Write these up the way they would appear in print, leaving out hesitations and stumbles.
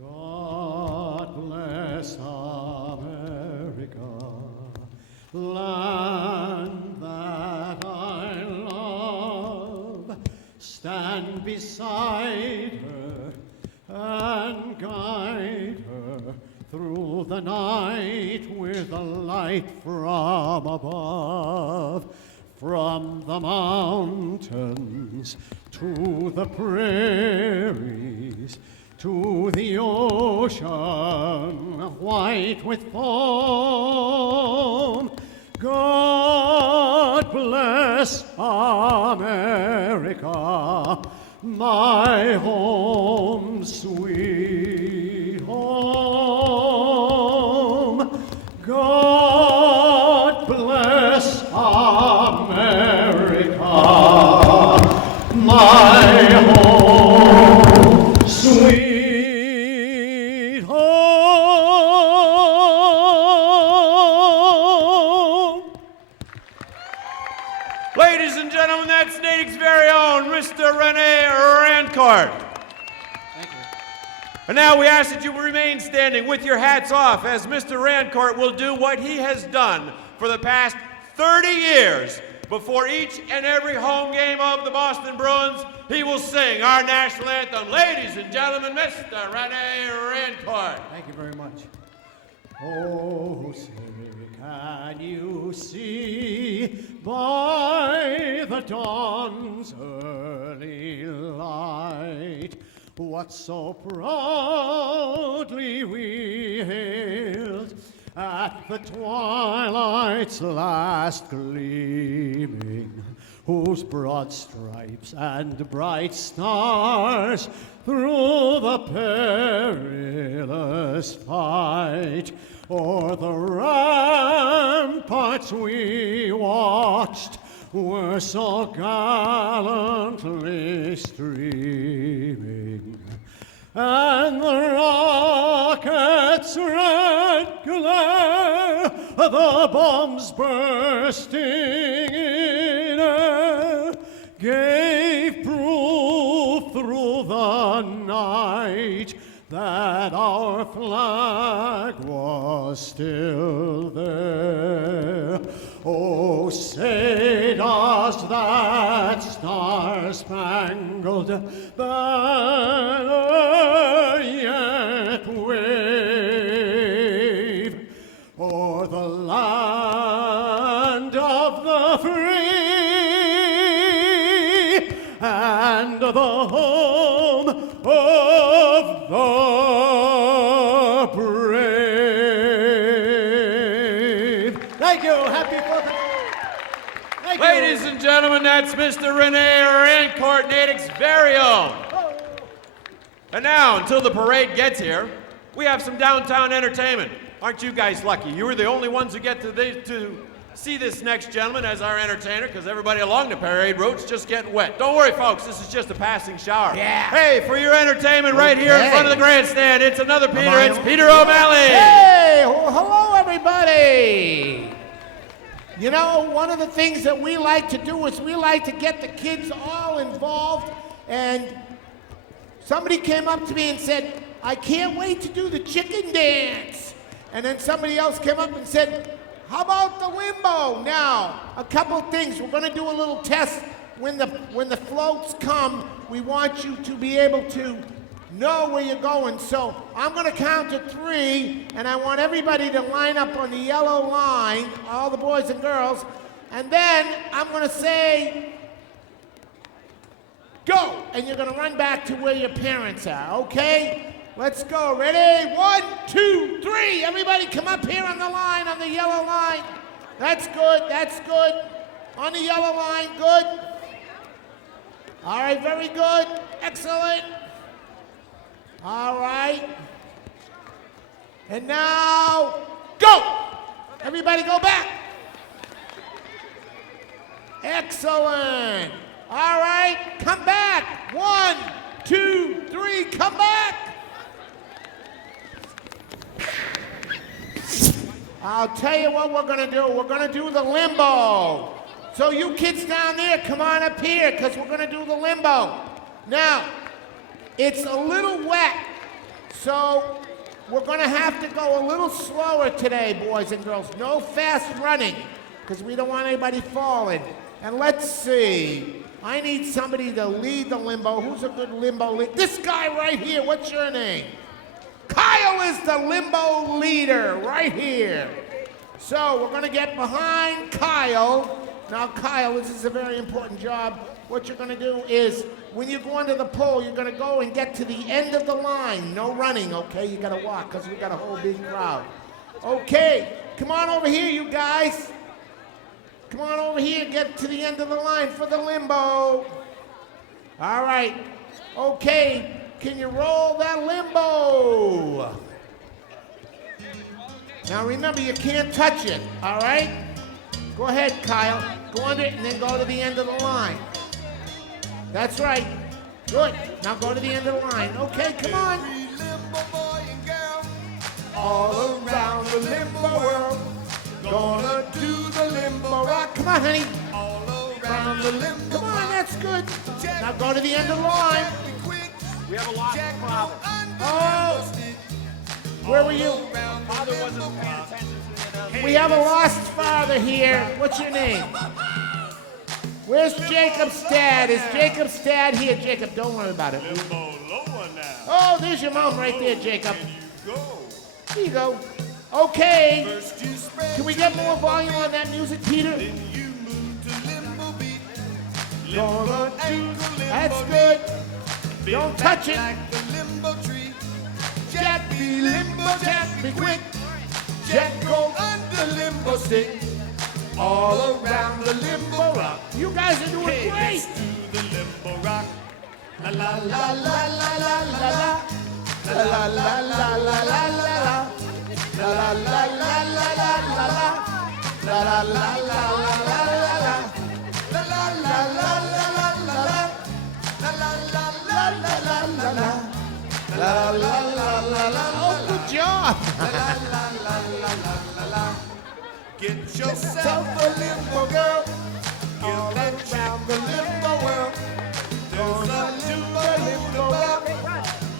God bless America, land that I love. Stand beside her and guide her through the night with a light from above. From the mountains to the prairies, to the ocean white with foam. God bless America, my home, sweet home. God bless America, my home, sweet home. Ladies and gentlemen, that's Natick's very own Mr. Rene Rancourt. Thank you. And now we ask that you remain standing with your hats off as Mr. Rancourt will do what he has done for the past 30 years. Before each and every home game of the Boston Bruins, he will sing our national anthem. Ladies and gentlemen, Mr. Rene Rancourt. Thank you very much. Oh, say, can you see by the dawn's early light what so proudly we hailed at the twilight's last gleaming, whose broad stripes and bright stars through the perilous fight o'er the ramparts we watched were so gallantly streaming, and the rocket's red glare, the bombs bursting in air, gave proof through the night that our flag was still there. Oh, say does that star-spangled banner yet wave o'er the land of the free and the home of the brave? Thank you. Happy 4th of July. Thank you. Ladies and gentlemen, that's Mr. Rene Rancourt, Natick's very own. And now, until the parade gets here, we have some downtown entertainment. Aren't you guys lucky? You were the only ones who get to see this next gentleman as our entertainer, because everybody along the parade route's just getting wet. Don't worry, folks, this is just a passing shower. Yeah. Hey, for your entertainment right here in front of the grandstand, it's another Peter. It's Peter O'Malley. Hey, hello everybody. You know, one of the things that we like to do is we like to get the kids all involved, and somebody came up to me and said, I can't wait to do the chicken dance. And then somebody else came up and said, how about the limbo? Now, a couple things. We're going to do a little test. When the floats come, we want you to be able to know where you're going. So I'm going to count to 3, and I want everybody to line up on the yellow line, all the boys and girls. And then I'm going to say, go! And you're going to run back to where your parents are, okay? Let's go. Ready? 1, 2, 3. Everybody come up here on the line, on the yellow line. That's good. That's good. On the yellow line. Good. All right. Very good. Excellent. All right. And now, go. Everybody go back. Excellent. All right. Come back. 1, 2, 3. Come back. I'll tell you what we're going to do. We're going to do the limbo. So you kids down there, come on up here, because we're going to do the limbo. Now, it's a little wet, So we're going to have to go a little slower today, boys and girls. No fast running, because we don't want anybody falling. And let's see. I need somebody to lead the limbo. Who's a good limbo leader? This guy right here. What's your name? Kyle is the limbo leader right here. So we're going to get behind Kyle. Now, Kyle, this is a very important job. What you're going to do is, when you go under the pole, you're going to go and get to the end of the line. No running, okay? You got to walk, because we got a whole big crowd. Okay, come on over here, you guys. Come on over here, get to the end of the line for the limbo. All right. Okay, can you roll that limbo? Now remember, you can't touch it, all right? Go ahead, Kyle. Go under it and then go to the end of the line. That's right. Good. Now go to the end of the line. Okay, come on. All around the limbo world. Gonna do the limbo rock. Come on, honey. All around the limbo. Come on, that's good. Now go to the end of the line. We have a lost father. Oh. Where were you? Father wasn't paying attention to the announcement. We have a lost father here. What's your name? Where's Jacob's dad? Is Jacob's dad here? Jacob, don't worry about it. Oh, there's your mom right there, Jacob. Here you go. Okay. Can we get more volume on that music, Peter? That's good. Don't touch it. Jack be limbo, Jack be quick. Jack go under limbo stick. All around the limbo rock. You guys are doing great. Let's do the limbo rock. La la la la la la la la. La la la la la la la la. La la la la la la la la. La la la la la la la la. La la la la la la la la. La la la la la la la la. La la la la la. Oh, good job. La la la la la la la. Get yourself a limbo girl. All around the limbo world. Gonna do the limbo rock.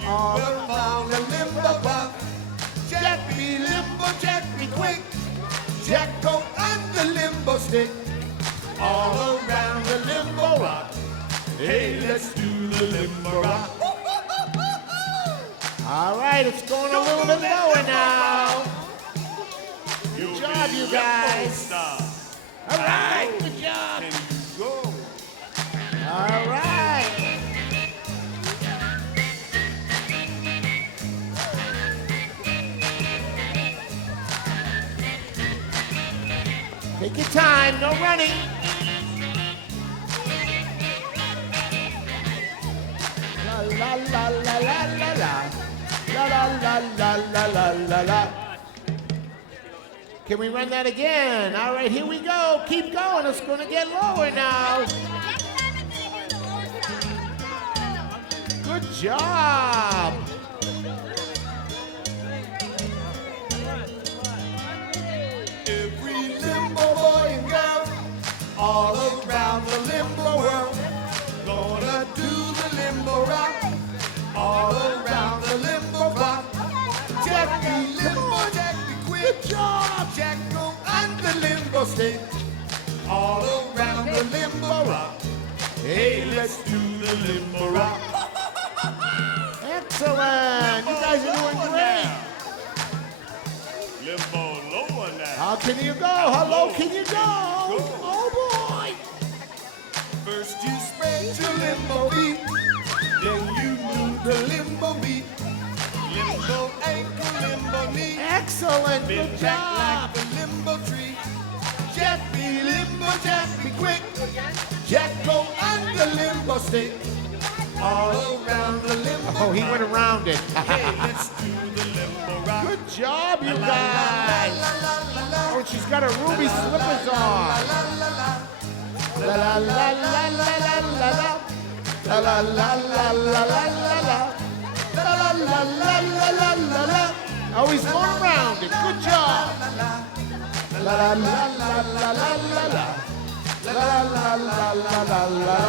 All around the limbo rock. Jack be limbo, Jack be quick. Jack go under limbo stick. All around the limbo rock. Hey, let's do the limbo rock. All right, it's going a little bit lower now. Good job, you guys. All right, good job. All right. Take your time, no running. La la la la la la la. La la la la la la la la. Can we run that again? All right, here we go. Keep going. It's going to get lower now. Good job. Every limbo boy and girl, all around the limbo world, gonna do the limbo rock, all around the limbo rock. Jack be limbo, Jack be quick. Good job. Jack go under limbo stick, all around the limbo rock. Hey, let's do the limbo rock. Excellent. You guys are doing great. Limbo lower now. How can you go? How low can you go? Oh boy! First you spread your limbo beat, then you move the limbo beat. Limbo ankle, limbo knee. Excellent, good job. Like the limbo tree. Jack be limbo, Jack be quick. Jack go under limbo stick. All around the limbo. Oh, he went around it. Hey, let's do the limbo rock. Good job, you guys. Oh, she's got her ruby slippers on. La la la la la la la la. La la la la la la la la. La la la la la la la. Oh, he's going around it. Good job. La la la la la la la la. La la la la la la la.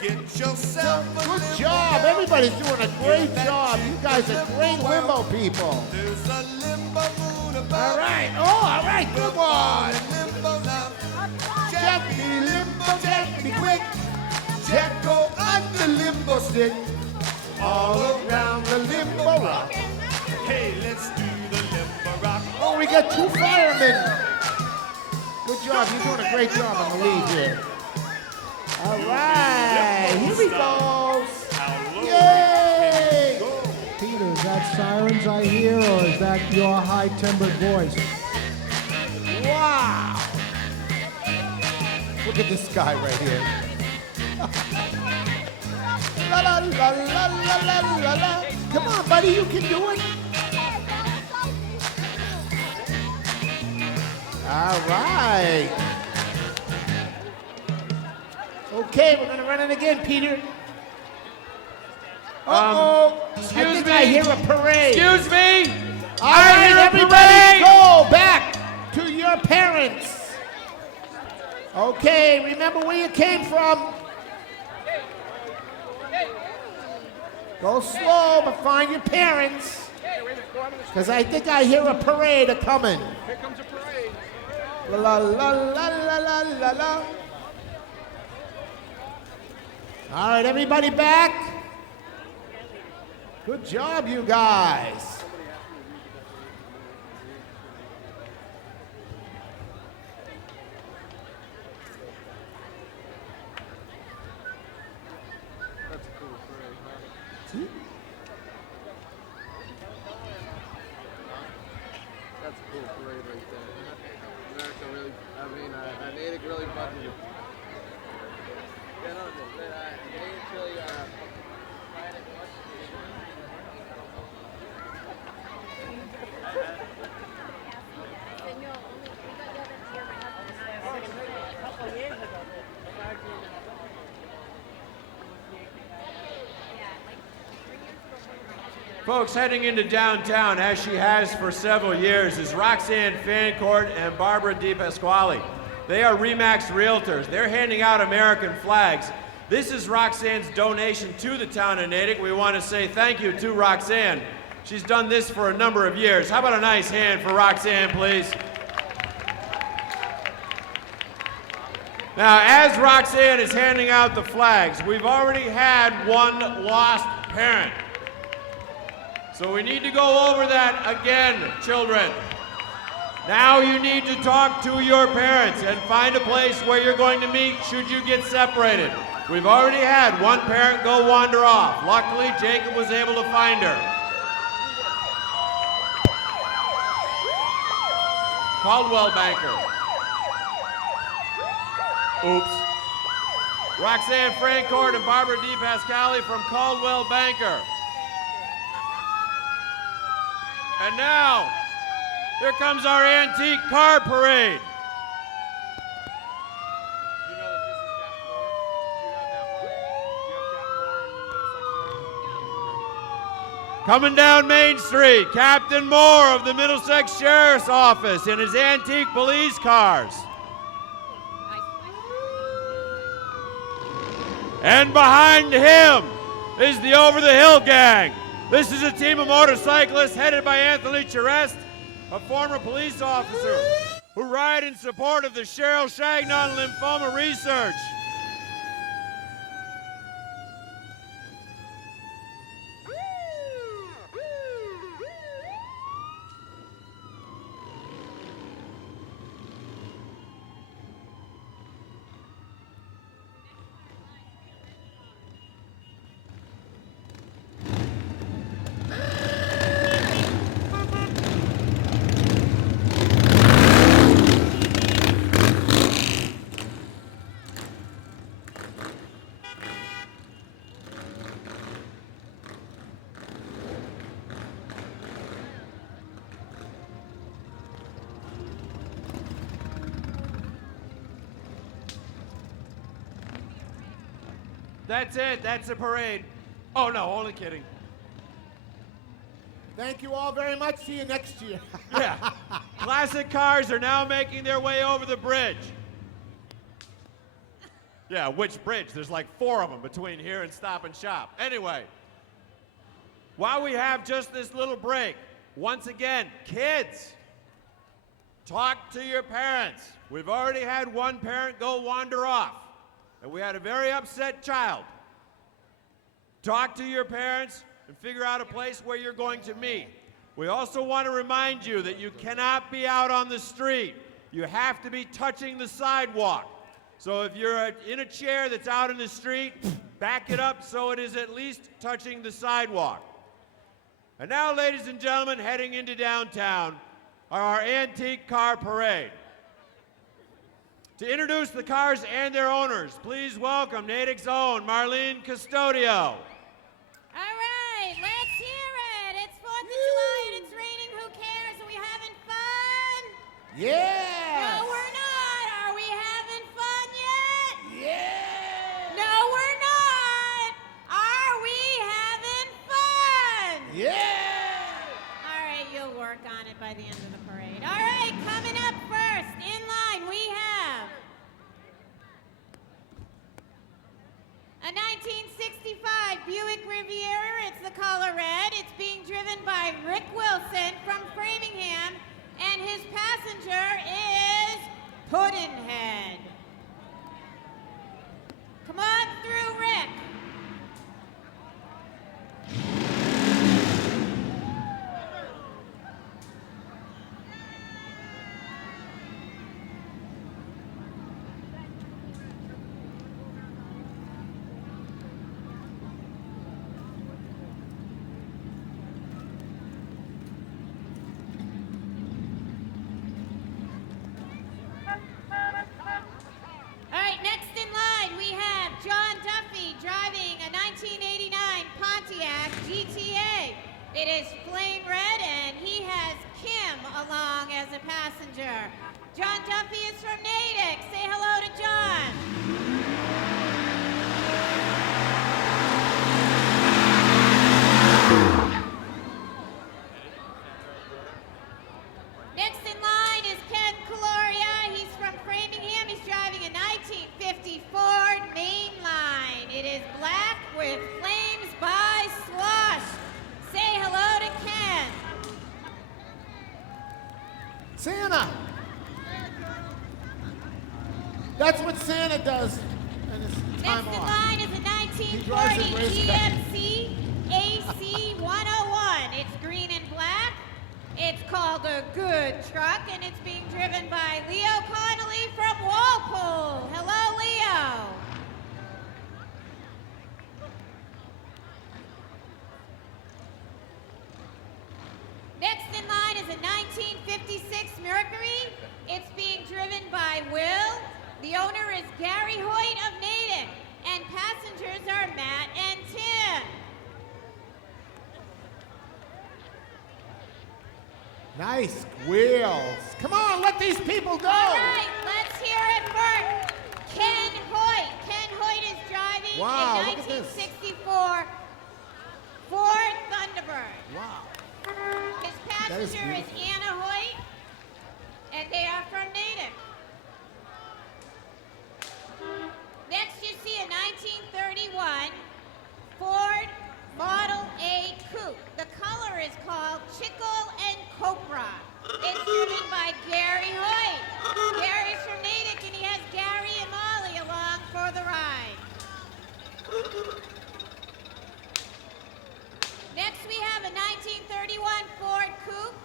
Get yourself a good job. everybody's doing a great job. You guys are great limbo people. All right. Oh, all right. Good one. Jack me limbo, jack me quick. Jack go on the limbo stick. All around the limbo rock. Hey, let's do the limbo rock. Oh, we got 2 firemen. Good job. You're doing a great job on the lead here. All right. Here we go. Yay! Peter, is that sirens I hear, or is that your high-timbered voice? Wow. Look at this guy right here. La la la la la la la la. Come on, buddy, you can do it. All right. Okay, we're gonna run it again, Peter. Uh-oh. I think me. I hear a parade. Excuse me? All right, hear a everybody parade. go back to your parents. Okay, remember where you came from. Go slow, but find your parents. Because I think I hear a parade a-coming. Here comes a parade. La la la la la la la la. All right, everybody back. Good job, you guys. That's a cool parade, huh? See? That's a cool parade right there. America really, Natick really budgeted. Yeah, no, Natick really, Folks, heading into downtown, as she has for several years, is Roxanne Fancourt and Barbara DiPasquale. They are RE/MAX Realtors. They're handing out American flags. This is Roxanne's donation to the town of Natick. We want to say thank you to Roxanne. She's done this for a number of years. How about a nice hand for Roxanne, please? Now, as Roxanne is handing out the flags, we've already had one lost parent. So we need to go over that again, children. Now you need to talk to your parents and find a place where you're going to meet should you get separated. We've already had one parent go wander off. Luckily, Jacob was able to find her. Caldwell Banker. Oops. Roxanne Fancourt and Barbara DiPasquale from Caldwell Banker. And now, here comes our antique car parade. You know that this is Captain Moore? Do you have that one? Do you have Captain Moore and Middlesex Sheriff? Coming down Main Street, Captain Moore of the Middlesex Sheriff's Office in his antique police cars. And behind him is the Over the Hill Gang. This is a team of motorcyclists headed by Anthony Charest, a former police officer, who ride in support of the Cheryl Chagnon lymphoma research. That's it. That's the parade. Oh, no, only kidding. Thank you all very much. See you next year. Yeah. Classic cars are now making their way over the bridge. Yeah, which bridge? There's like 4 of them between here and Stop and Shop. Anyway, while we have just this little break, once again, kids, talk to your parents. We've already had one parent go wander off, and we had a very upset child. Talk to your parents and figure out a place where you're going to meet. We also want to remind you that you cannot be out on the street. You have to be touching the sidewalk. So if you're in a chair that's out in the street, back it up so it is at least touching the sidewalk. And now, ladies and gentlemen, heading into downtown are our antique car parade. To introduce the cars and their owners, please welcome Natick's own Marlene Custodio. All right, let's hear it. It's 4th of July and it's raining. Who cares? Are we having fun? Yes! No, we're not. Are we having fun yet? Yes! No, we're not. Are we having fun? Yes! All right, you'll work on it by the end of the parade. All right, coming up first, in line, we have a 1965 Buick Riviera. It's the color red. It's being driven by Rick Wilson from Framingham, and his passenger is Puddinhead. Come on through, Rick. All right, next in line we have John Duffy driving a 1989 Pontiac GTA. It is flame red and he has Kim along as a passenger. John Duffy is from Natick. Say hello to John. Next in line is Ken Caloria. He's from Framingham. He's driving a 1950 Ford Mainline. It is black with flames by slush. Say hello to Ken. Santa! That's what Santa does in his time Next in off. line is a drives a 1940 race car. GMC AC 101. It's green and black. It's called a good truck, and it's being driven by Leo Connolly from Walpole. Hello, Leo. Next in line is a 1956 Mercury. It's being driven by Will. The owner is Gary Hoyt of Natick, and passengers are Matt and Tim. Nice wheels. Come on, let these people go. All right, let's hear it for Ken Hoyt. Ken Hoyt is driving Wow, a look at this. 1964 Ford Thunderbird. Wow. His That is passenger is beautiful. Anna Hoyt, and they are from Natick. Next, you see a 1931 Ford Model A Coupe. The color is called Chicle and Copra. It's driven by Gary Hoyt. Gary's from Natick, and he has Gary and Molly along for the ride. Next, we have a 1931 Ford Coupe.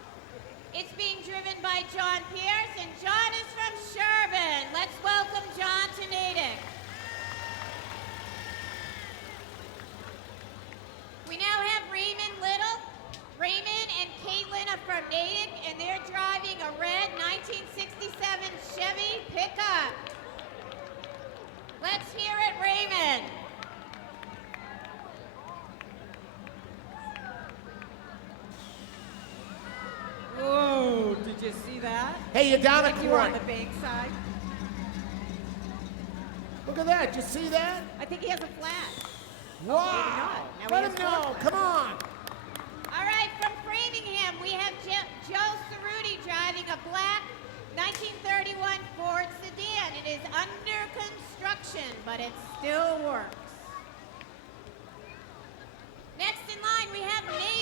It's being driven by John Pierce, and John is from Sherburne. Let's welcome John to Natick. We now have Raymond Little. Raymond and Caitlin are from Natick, and they're driving a red 1967 Chevy pickup. Let's hear it, Raymond. Whoa, did you see that? Hey, you're down a Like you were on court. the bank side. Look at that. Did you see that? I think he has a flat. Wow. not. Now Let he him has know. four. Come on. All right, from Framingham, we have Joe Cerruti driving a black 1931 Ford sedan. It is under construction, but it still works. Next in line, we have Nate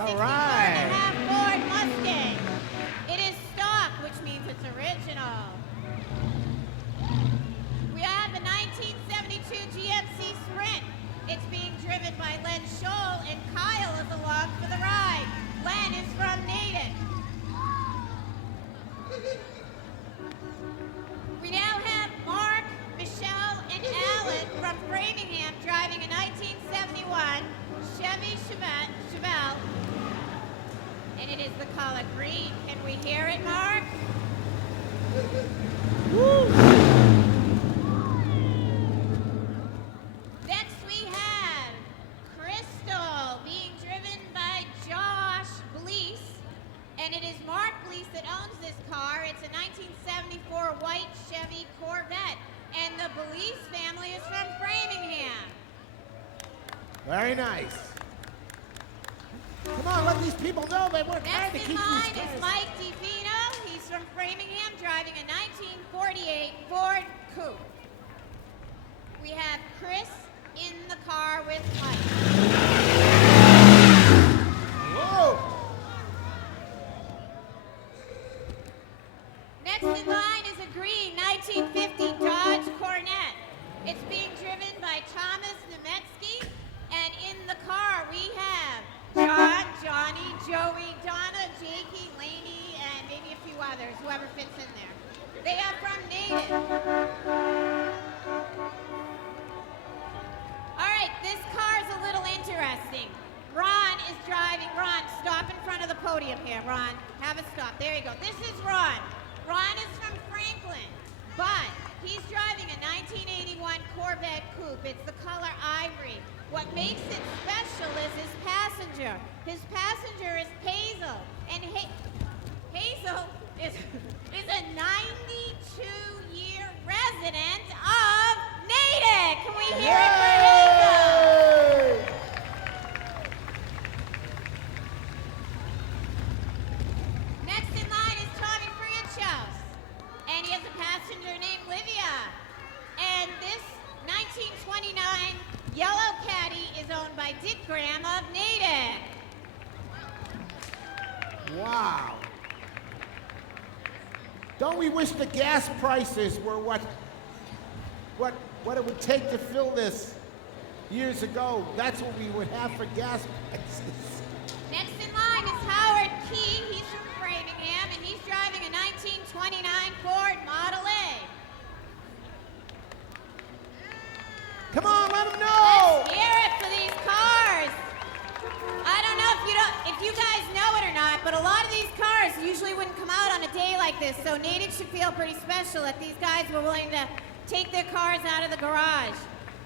All 64 right. and a half Ford Mustang. It is stock, which means it's original. We have the 1972 GMC Sprint. It's being driven by Len Scholl, and Kyle is along for the ride. Len is from Natick. We now have Mark, Michelle, and Alan from Framingham driving a 1971 Chevy Chevelle. And it is the color green. Can we hear it, Mark? Next we have Crystal being driven by Josh Blease. And it is Mark Blease that owns this car. It's a 1974 white Chevy Corvette. And the Blease family is from Framingham. Very nice. Come on, let these people know they work hard to Next keep in line these is cars. Mike DeFino. He's from Framingham driving a 1948 Ford Coupe. We have Chris in the car with Mike. Whoa! Next in line is a green 1950 Dodge Corvette. It's being driven by Thomas Nemetsky. And in the car we have John, Johnny, Joey, Donna, Jakey, Laney, and maybe a few others, whoever fits in there. They are from Natick. All right, this car is a little interesting. Ron is driving. Ron, stop in front of the podium here, Ron. Have a stop. There you go. This is Ron. Ron is from Franklin, but he's driving a 1981 Corvette Coupe. It's the color ivory. What makes it special is his passenger. His passenger is Hazel, and Hazel is a 92-year resident of Natick. Can we hear it for Hazel? Next in line is Tommy Franchos, and he has a passenger named Livia. And this 1929 Yellow Caddy is owned by Dick Graham of Natick. Wow. Don't we wish the gas prices were what it would take to fill this years ago? That's what we would have for gas prices. Next in line is Howard Key. He's from Framingham, and he's driving a 1929 Ford Model A. Come on, let them know! Let's hear it for these cars. I don't know if you guys know it or not, but a lot of these cars usually wouldn't come out on a day like this, so Natick should feel pretty special that these guys were willing to take their cars out of the garage.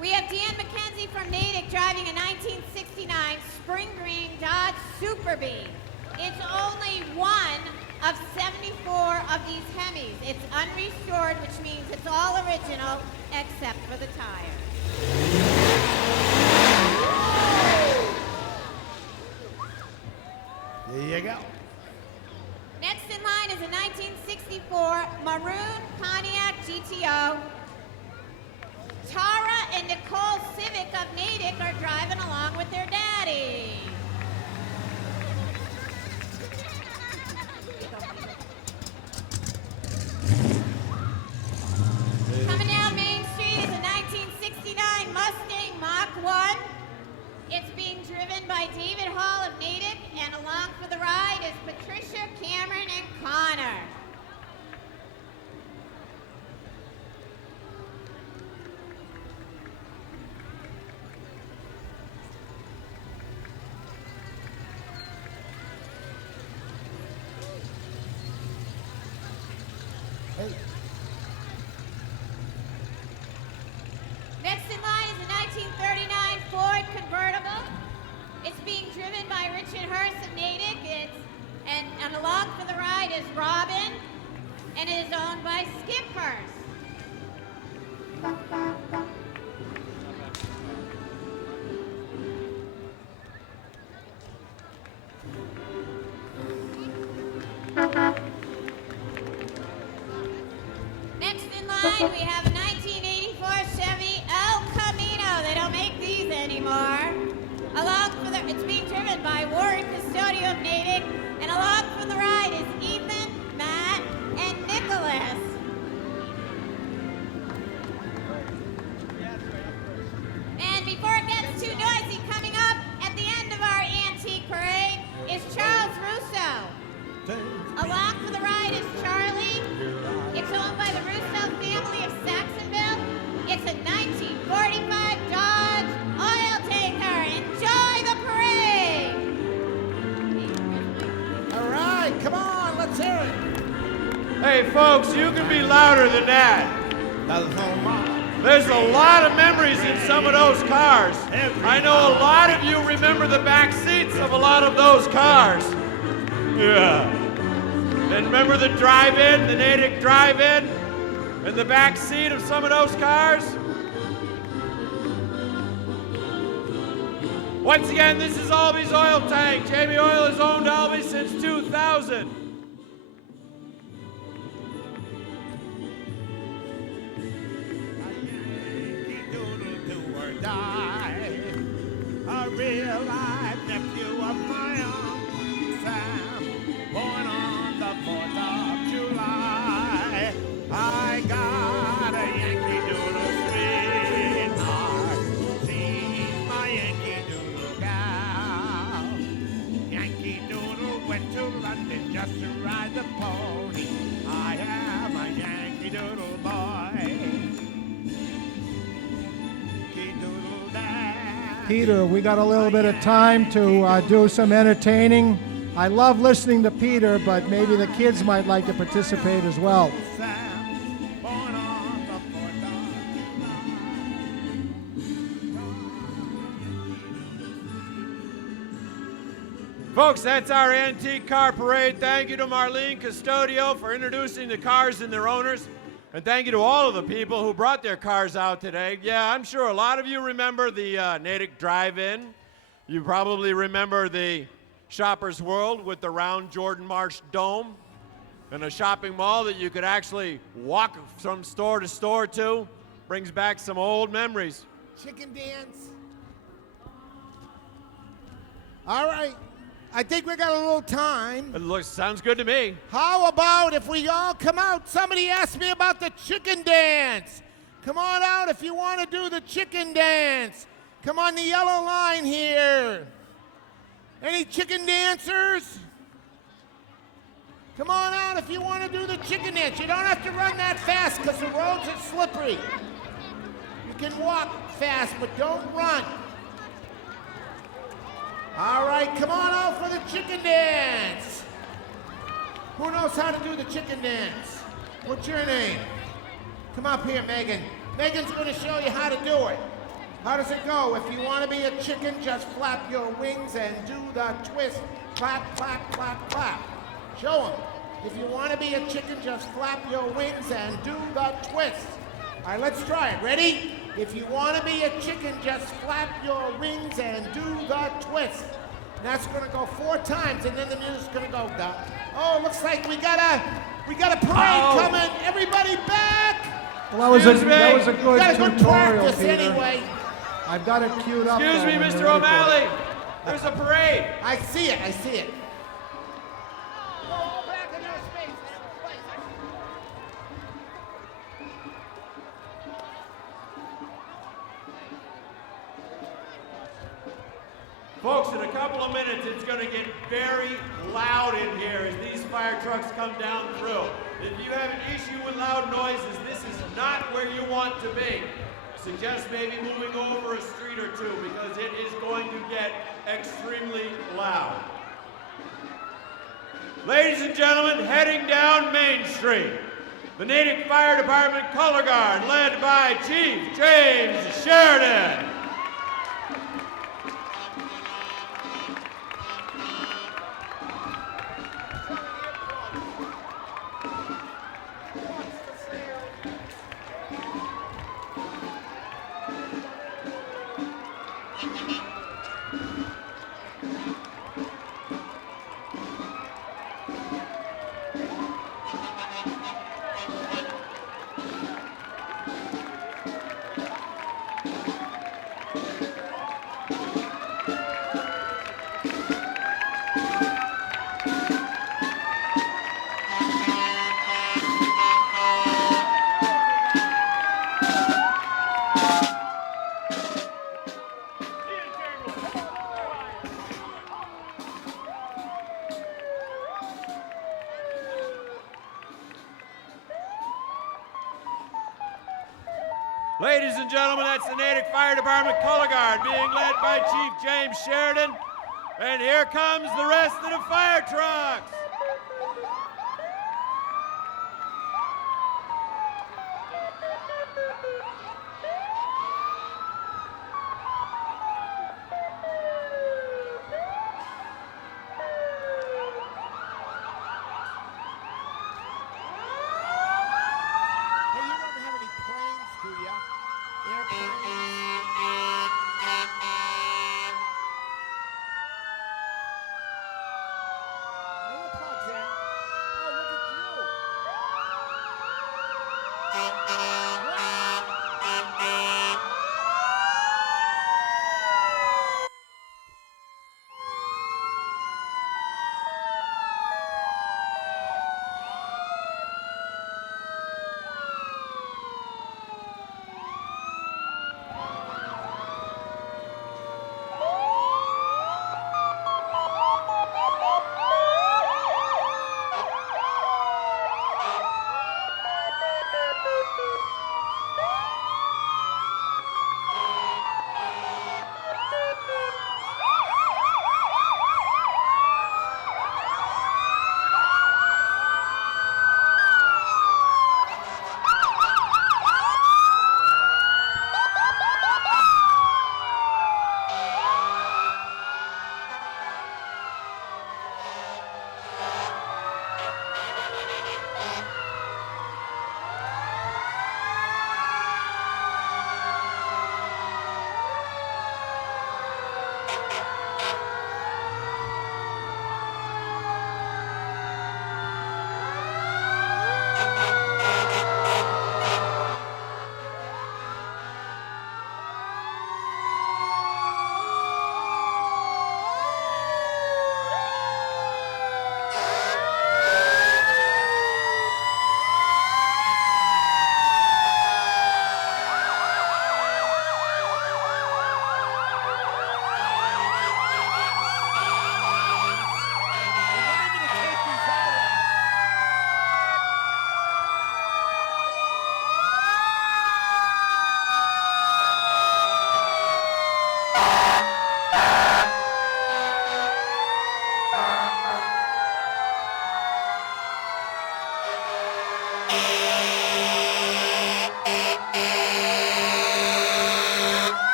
We have Dan McKenzie from Natick driving a 1969 Spring Green Dodge Super Bee. It's only one of 74 of these Hemis. It's unrestored, which means it's all original except for the tire. There you go. Next in line is a 1964 maroon Pontiac GTO. Tara and Nicole Civic of Natick are driving along with their daddy. Coming down Main Street is a 1969 Mustang Mach 1. It's being driven by David Hall of Natick, and along for the ride is Patricia, Cameron, and Connor. Hey, Next in line is a 1939 Ford convertible. It's being driven by Richard Hurst of Natick. And along for the ride is Robin, and it is owned by Skip Hurst. Next in line, we have a 1984 Chevy El Camino. They don't make these anymore. Along for the It's being driven by Warren Custodio of Natick, and along for the ride is Ethan, Matt, and Nicholas. And before it gets too noisy, coming up at the end of our antique parade is Charles Russo. Along for the ride is Charlie. It's owned by the Russo family of Saxonville. It's a 1945 Dodge oil tanker. Enjoy the parade! All right, come on, let's hear it. Hey, folks, you can be louder than that. There's a lot of memories in some of those cars. I know a lot of you remember the back seats of a lot of those cars. Yeah. And remember the drive-in, the Natick drive-in, in the back seat of some of those cars? Once again, this is Alby's Oil Tank. JB Oil has owned Albee since 2000. A real life nephew of my Uncle Sam, born on the 4th of July. I got a Yankee Doodle sweetheart, she's my Yankee Doodle gal. Yankee Doodle went to London just to ride the pony. I am a Yankee Doodle boy. Peter, we got a little bit of time to do some entertaining. I love listening to Peter, but maybe the kids might like to participate as well. Folks, that's our antique car parade. Thank you to Marlene Custodio for introducing the cars and their owners. And thank you to all of the people who brought their cars out today. Yeah, I'm sure a lot of you remember the Natick Drive-In. You probably remember the Shoppers World with the round Jordan Marsh Dome and a shopping mall that you could actually walk from store to store to. Brings back some old memories. Chicken dance. All right. I think we got a little time. It looks, sounds good to me. How about if we all come out? Somebody asked me about the chicken dance. Come on out if you want to do the chicken dance. Come on the yellow line here. Any chicken dancers? Come on out if you want to do the chicken dance. You don't have to run that fast because the roads are slippery. You can walk fast, but don't run. All right, come on out for the chicken dance. Who knows how to do the chicken dance? What's your name? Come up here, Megan. Megan's going to show you how to do it. How does it go? If you want to be a chicken, just flap your wings and do the twist. Clap, clap, clap, clap. Show them. If you want to be a chicken, just flap your wings and do the twist. All right, let's try it. Ready? If you want to be a chicken, just flap your wings and do the twist. And that's going to go 4 times, and then the music's going to go. Oh, looks like we got a parade coming. Everybody back. Well, that was a good Got a good tutorial, practice Peter. anyway. I've got it queued up. Excuse me, though, when Mr. you're ready for it. O'Malley. There's a parade. I see it. I see it. Folks, in a couple of minutes, it's going to get very loud in here as these fire trucks come down through. If you have an issue with loud noises, this is not where you want to be. Suggest maybe moving over a street or two because it is going to get extremely loud. Ladies and gentlemen, heading down Main Street, the Natick Fire Department Color Guard led by Chief James Sheridan. Ladies and gentlemen, that's the Natick Fire Department Color Guard being led by Chief James Sheridan. And here comes the rest of the fire trucks. Hey, you don't have any planes, do ya? Airplanes? Earplugs in. Oh, look at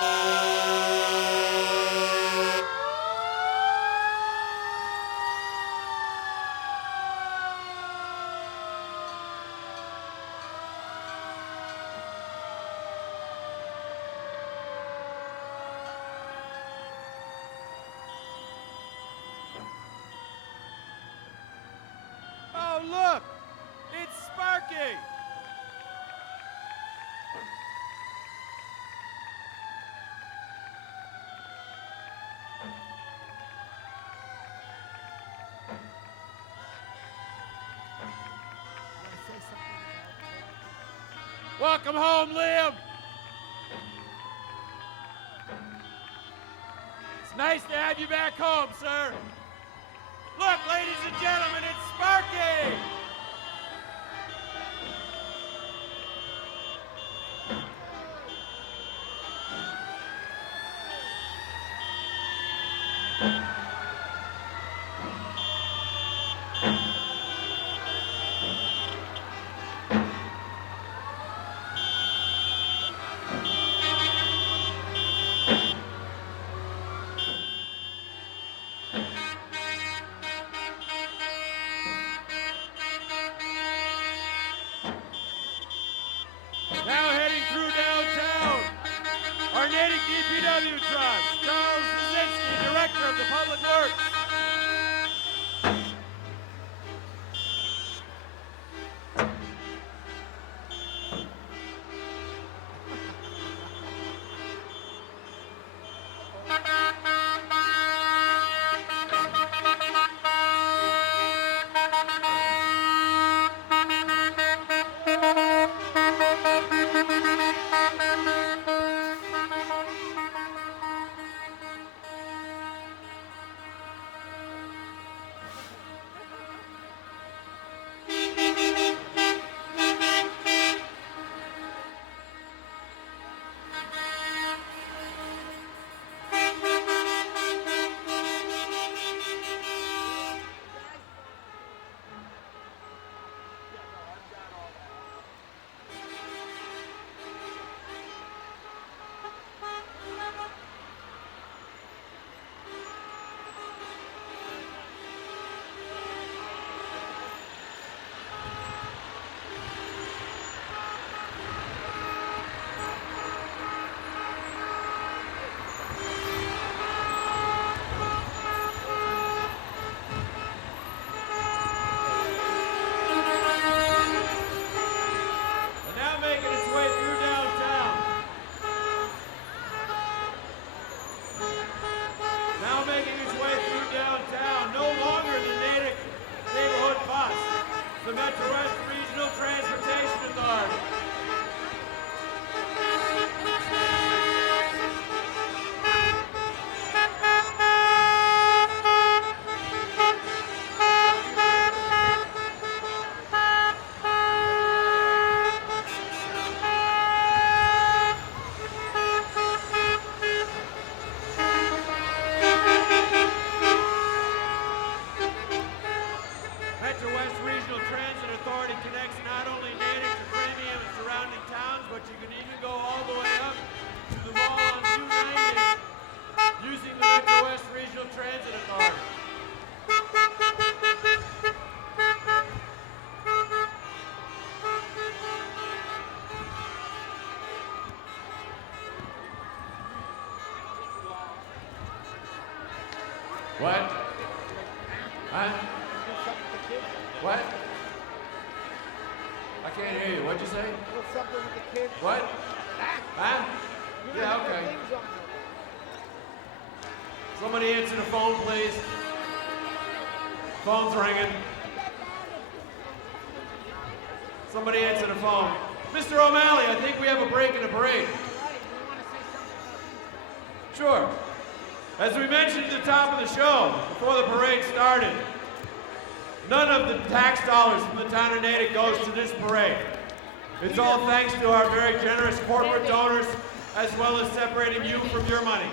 Oh, look! It's Sparky! Welcome home, Liam! It's nice to have you back home, sir. Look, ladies and gentlemen, it's Sparky! Now heading through downtown, our Natick DPW truck, Charles Brzezinski, Director of the Public Works. The Metro West Regional Transportation Authority. Metro West Regional Transit Authority connects not only Natick to Framingham and surrounding towns, but you can even go all the way up to the mall on 290 using the Metro West Regional Transit Authority. What? Huh? What? I can't hear you. What'd you say? Something with the kids. What? Huh? Yeah, okay. Somebody answer the phone, please. Phone's ringing. Somebody answer the phone. Mr. O'Malley, I think we have a break in the parade. Sure. As we mentioned at the top of the show, before the parade started, none of the tax dollars from the town of Natick goes to this parade. It's all thanks to our very generous corporate donors, as well as separating you from your money.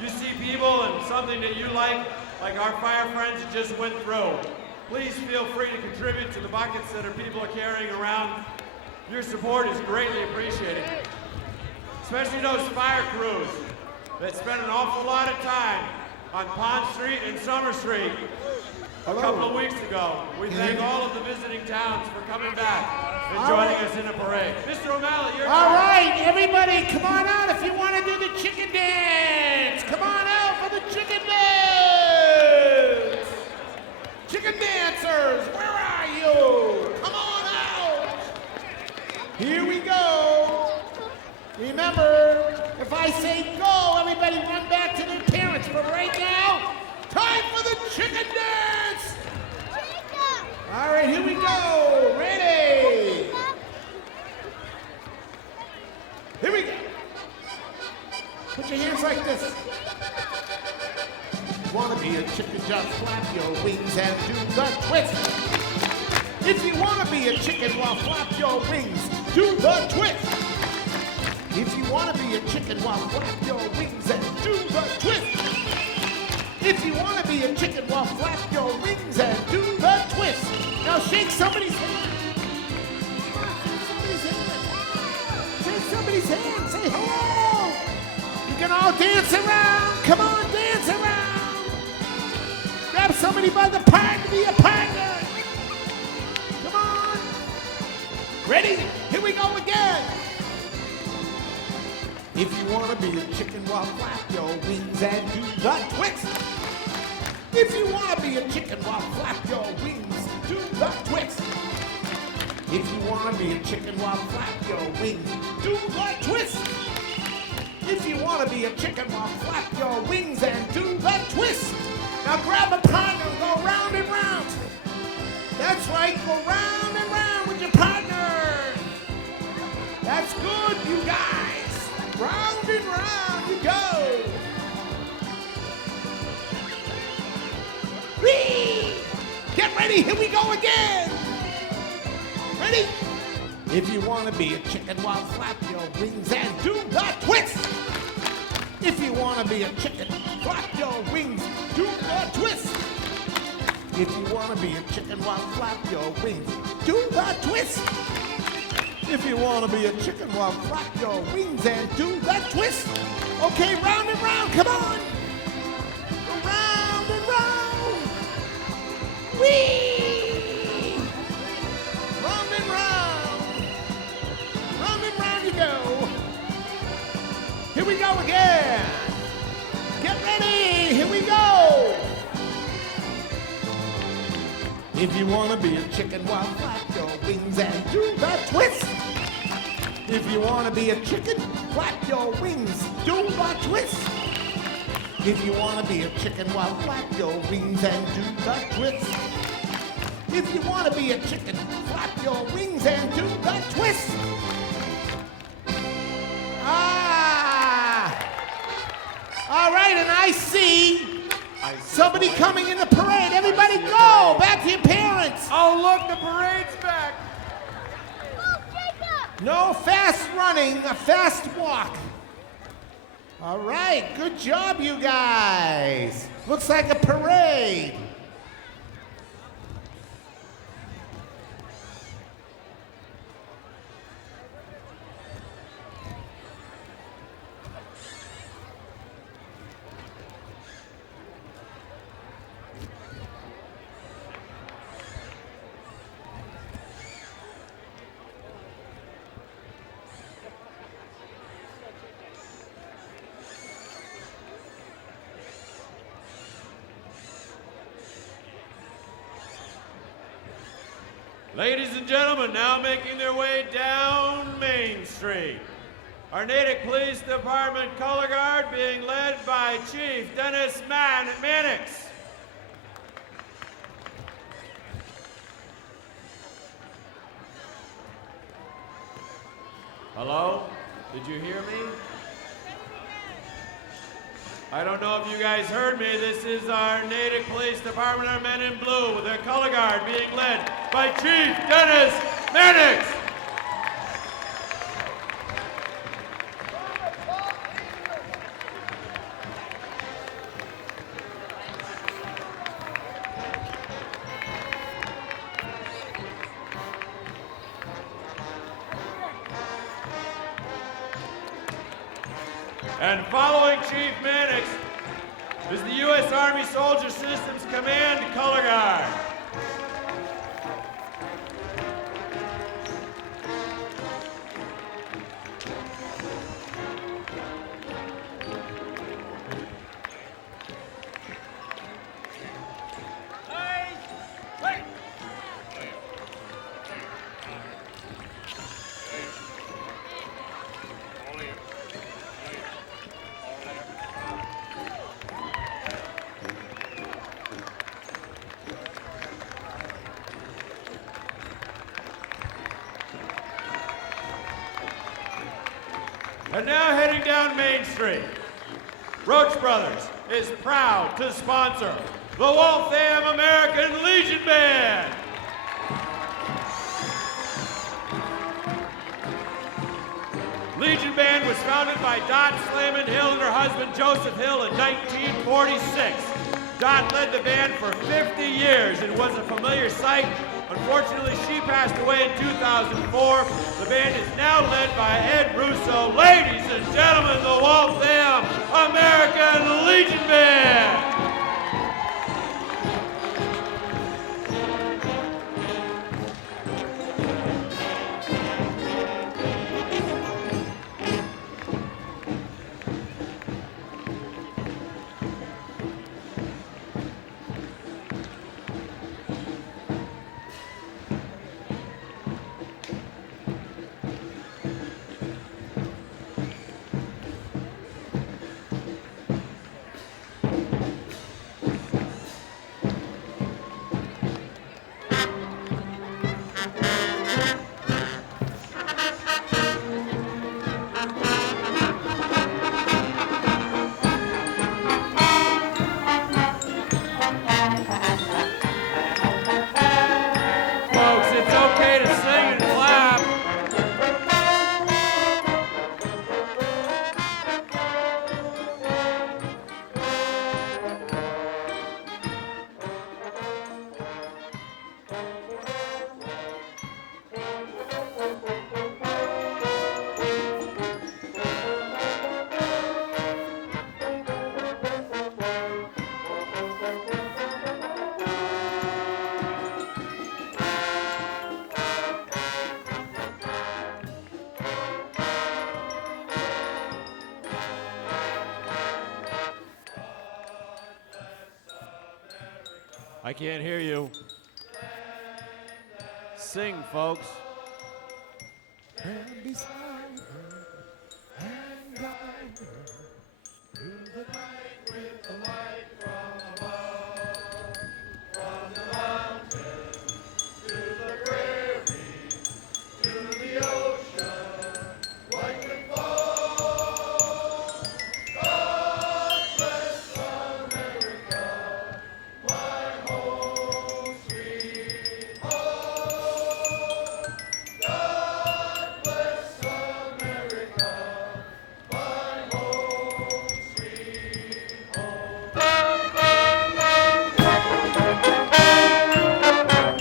You see people and something that you like our fire friends that just went through. Please feel free to contribute to the buckets that our people are carrying around. Your support is greatly appreciated. especially those fire crews that spend an awful lot of time on Pond Street and Summer Street. A couple of weeks ago, we thank all of the visiting towns for coming back and joining us in the parade. Mr. O'Malley, you're All right, everybody, come on out if you want to do the chicken dance. Come on out for the chicken dance. Chicken dancers, where are you? Come on out. Here we go. Remember, if I say go, everybody run back to their parents. But right now, time for the chicken dance. All right, here we go. Ready? Here we go. Put your hands like this. Wanna be a chicken, just flap your wings and do the twist. If you wanna be a chicken, well, flap your wings, do the twist. If you wanna be a chicken, well, flap your wings and do the twist. If you wanna be a chicken, well, flap your wings and do the twist. Now shake somebody's hand. Shake somebody's hand. Say hello. You can all dance around. Come on, dance around. Grab somebody by the partner, be a partner. Come on. Ready? Here we go again. If you want to be a chicken, well, flap your wings and do the twist. If you want to be a chicken, well, flap your wings, do the twist. If you want to be a chicken, well, flap your wings, do the twist. If you want to be a chicken, well, flap your wings and do the twist. Now grab a partner and go round and round. That's right, go round and round with your partner. That's good, you guys. Round and round you go. Whee! Get ready, here we go again. Ready? If you want to be a chicken, well, flap your wings and do the twist. If you want to be a chicken, flap your wings, do the twist. If you want to be a chicken, well, flap your wings, do the twist. If you want to be a chicken, well, flap your wings and do the twist. Okay, round and round, come on. Go round and round. Whee! Round and round. Round and round you go. Here we go again. Get ready, here we go. If you want to be a chicken, well, flap your wings and do the twist. If you want to be a chicken, flap your wings, do the twist. If you want to be a chicken, well, flap your wings and do the twist. If you want to be a chicken, flap your wings and do the twist. All right, and I see somebody coming in the parade. Everybody go back to your parents. Oh, look, the parade's back. No fast running, a fast walk. All right, good job, you guys. Looks like a parade. Ladies and gentlemen, now making their way down Main Street. Our Natick Police Department Color Guard being led by Chief Dennis Mannix. Hello? Did you hear me? I don't know if you guys heard me. This is our Natick Police Department, our men in blue, with their color guard being led by Chief Dennis Mannix. And following Chief Mannix is the U.S. Army Soldier Systems Command Color Guard. And now heading down Main Street, Roach Brothers is proud to sponsor the Waltham American Legion Band. Legion Band was founded by Dot Slayman Hill and her husband Joseph Hill in 1946. Dot led the band for 50 years and was a familiar sight. Unfortunately, she passed away in 2004. The band is now led by Ed Russo. Ladies and gentlemen, the Waltham American Legion Band. I can't hear you. Sing, folks. And beside her, and guide her through the night with the light from above. From the mountains to the prairie, to the ocean, white with foam. God bless America, my home, sweet home. God bless America, my home, sweet home.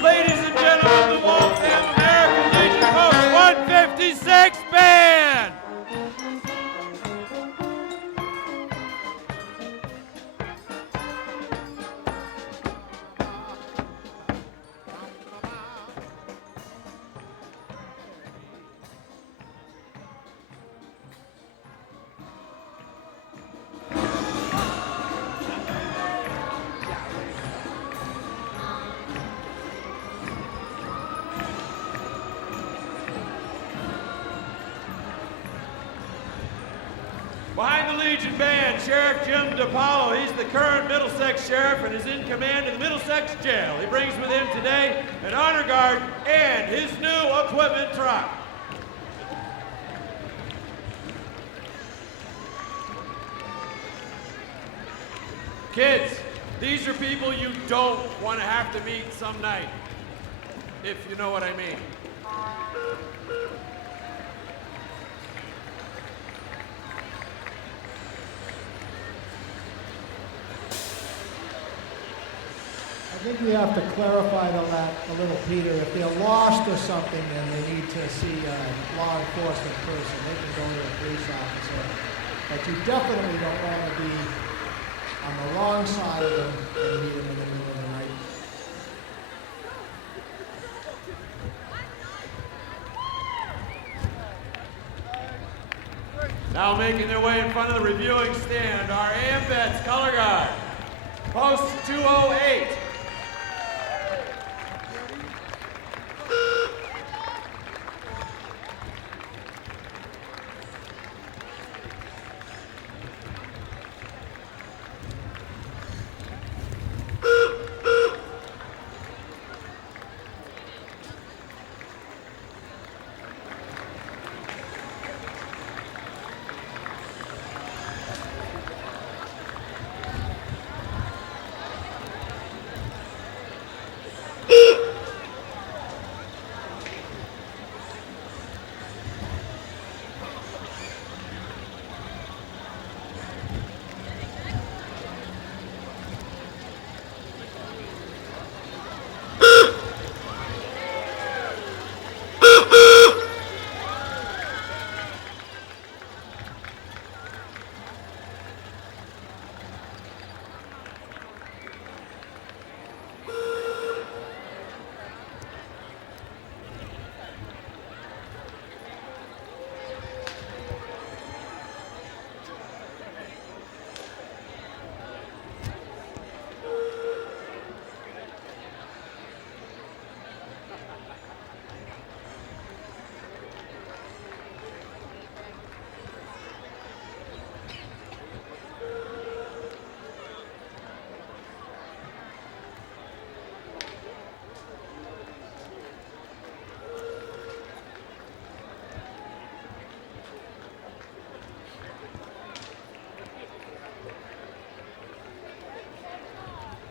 Ladies and gentlemen, the Waltham American Legion Post 156 Band. Behind the Legion Band, Sheriff Jim DiPaolo. He's the current Middlesex Sheriff and is in command of the Middlesex Jail. He brings with him today an honor guard and his new equipment truck. Kids, these are people you don't want to have to meet some night, if you know what I mean. I think we have to clarify that a little, Peter. If they're lost or something, then they need to see a law enforcement person. They can go to a police officer. but you definitely don't want to be on the wrong side of them and meet them in the middle of the night. Now making their way in front of the reviewing stand, our AM Bets color guard, post 208.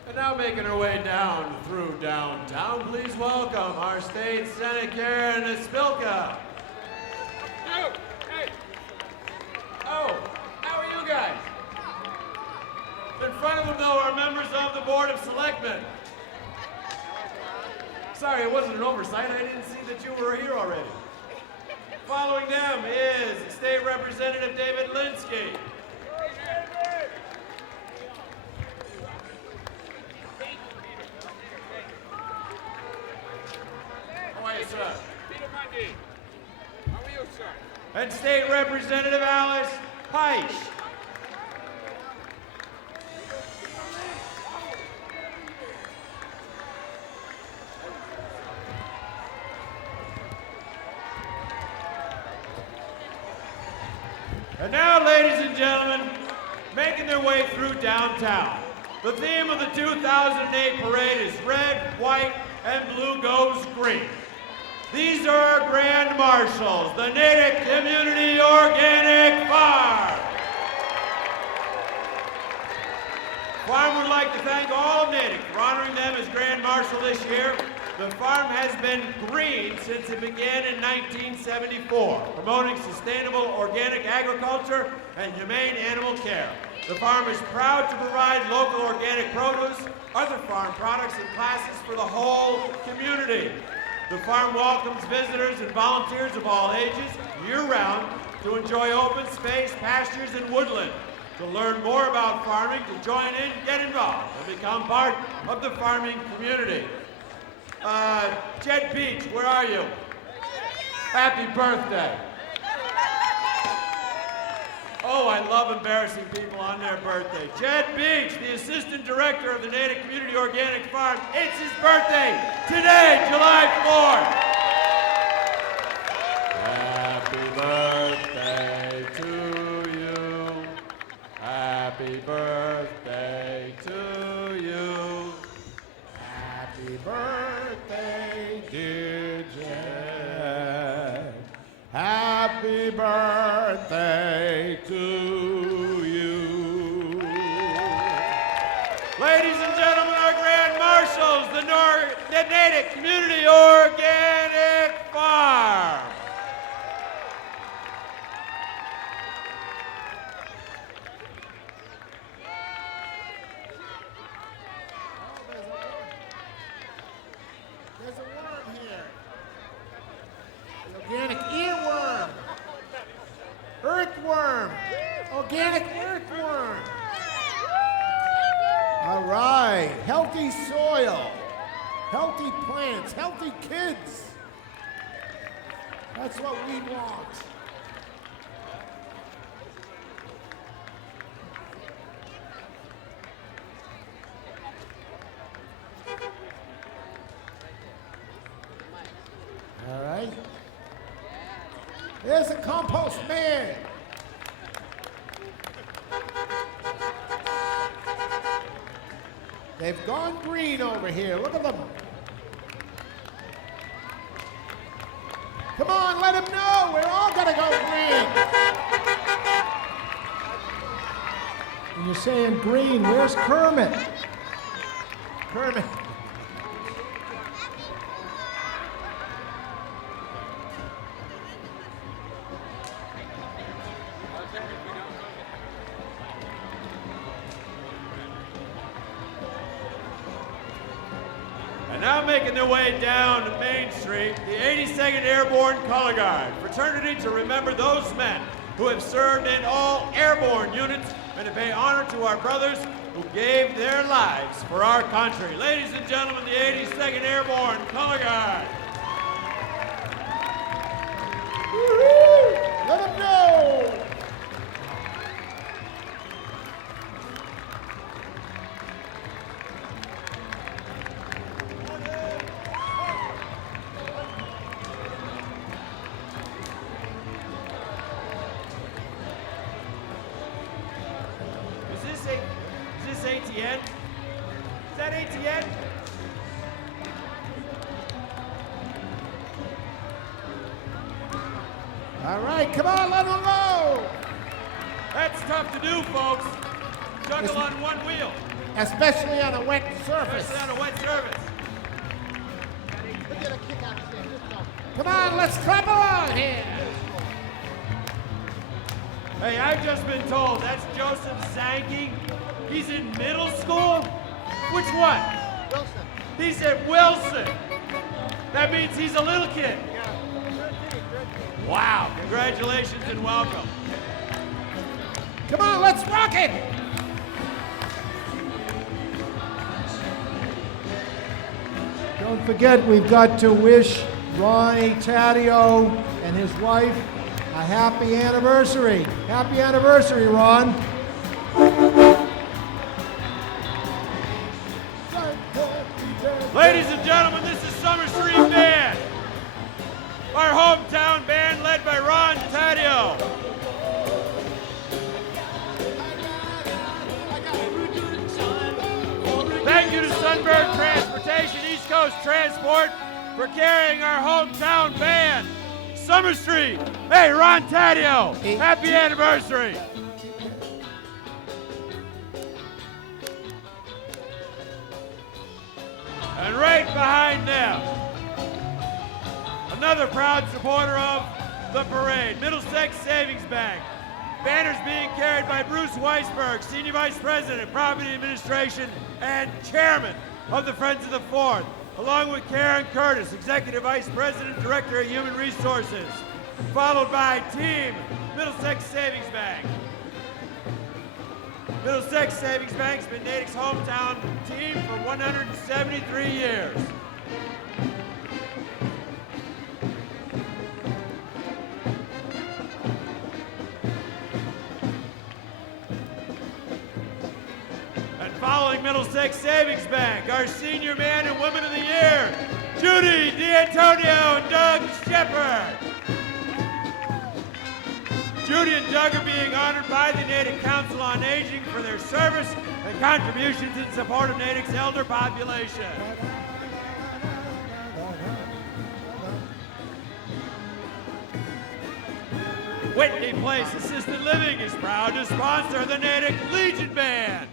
And now making her way down through downtown, please welcome our state Senate Karen Spilka. Oh, how are you guys? In front of them, though, are members of the Board of Selectmen. Sorry, it wasn't an oversight. I didn't see that you were here already. Following them is State Representative David Linsky. How are you, sir? Peter Mundy. How are you, sir? And State Representative Alice Peisch. And now, ladies and gentlemen, making their way through downtown. The theme of the 2008 parade is red, white, and blue goes green. These are our grand marshals, the Natick Community Organic Farm. Farm would like to thank all of Natick for honoring them as Grand Marshal this year. The farm has been green since it began in 1974, promoting sustainable organic agriculture and humane animal care. The farm is proud to provide local organic produce, other farm products, and classes for the whole community. The farm welcomes visitors and volunteers of all ages, year-round, to enjoy open space, pastures, and woodland. To learn more about farming, to join in, get involved, and become part of the farming community. Jed Beach, where are you? Happy birthday. Oh, I love embarrassing people on their birthday. Jed Beach, the Assistant Director of the Natick Community Organic Farm. It's his birthday today, July 4th. Happy birthday to you. Happy birthday to you. Happy birthday, dear Jed. Happy birthday to you. Ladies and gentlemen, our Grand Marshals, the Natick Community Organic Farm. There's a worm here. The organic earworm. Earthworm. Organic earthworm. All right. Healthy soil, healthy plants, healthy kids. That's what we want. All right. There's a compost man. They've gone green over here. Look at them. Come on, let them know. We're all going to go green. And you're saying green. Where's Kermit? Kermit. And now making their way down to Main Street, the 82nd Airborne Color Guard, fraternity to remember those men who have served in all airborne units and to pay honor to our brothers who gave their lives for our country. Ladies and gentlemen, the 82nd Airborne Color Guard. Woo-hoo! Let them know. Is this ATN? Is that ATN? All right, come on, let them know. That's tough to do, folks. Juggle on one wheel, Especially on a wet surface. especially on a wet surface. Come on, let's clap along here. Hey, I've just been told that's Joseph Zanke. He's in middle school? Which one? Wilson. He's at Wilson. That means he's a little kid. Wow, congratulations and welcome. Come on, let's rock it. Don't forget, we've got to wish Ronnie Taddeo and his wife a happy anniversary. Happy anniversary, Ron. Ladies and gentlemen, this is Summer Street Band. Our hometown band led by Ron Taddeo. Thank you to Sunbird Transportation, East Coast Transport, for carrying our hometown band. Summer Street. Hey, Ron Taddeo, happy anniversary. And right behind them, another proud supporter of the parade, Middlesex Savings Bank. Banners being carried by Bruce Weisberg, Senior Vice President, Property Administration, and Chairman of the Friends of the Fourth, along with Karen Curtis, Executive Vice President, Director of Human Resources, followed by Team Middlesex Savings Bank. Middlesex Savings Bank's been Natick's hometown team for 173 years. And following Middlesex Savings Bank, our Senior Man and Woman of the Year, Judy D'Antonio and Doug Shepard. Judy and Doug are being honored by the Natick Council on Aging for their service and contributions in support of Natick's elder population. Whitney Place Assisted Living is proud to sponsor the Natick Legion Band.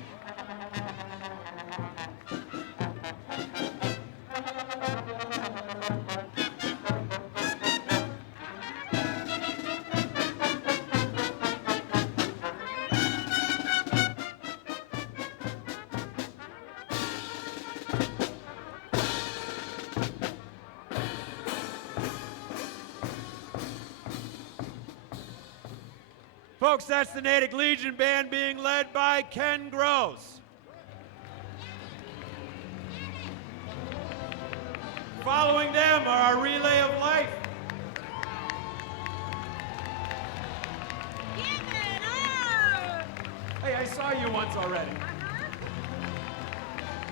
Folks, that's the Natick Legion Band being led by Ken Gross. Following them are our Relay of Life. Hey, I saw you once already.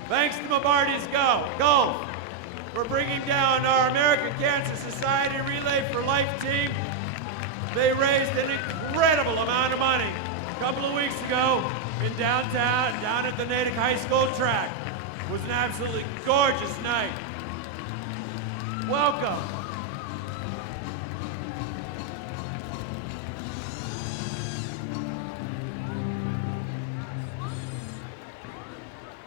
Thanks to Mabardi's Golf for bringing down our American Cancer Society Relay for Life team. They raised an incredible amount of money a couple of weeks ago in downtown, down at the Natick High School track. It was an absolutely gorgeous night. Welcome.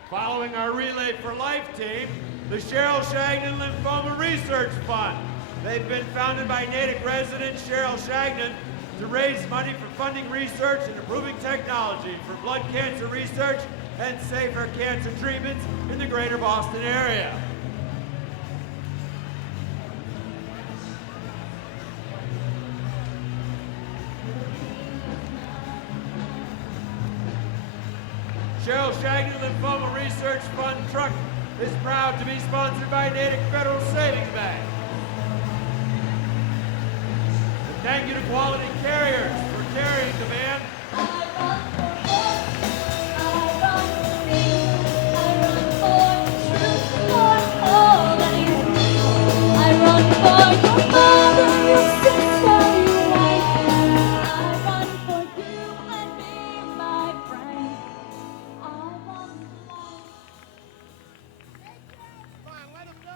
Following our Relay for Life team, the Cheryl Shagnon Lymphoma Research Fund. They've been founded by Natick resident Cheryl Shagnon to raise money for funding research and improving technology for blood cancer research and safer cancer treatments in the greater Boston area. Cheryl Shagnon Lymphoma Research Fund truck is proud to be sponsored by Natick Federal Savings Bank. And thank you to Quality Carriers for carrying the band. Come on, let him go.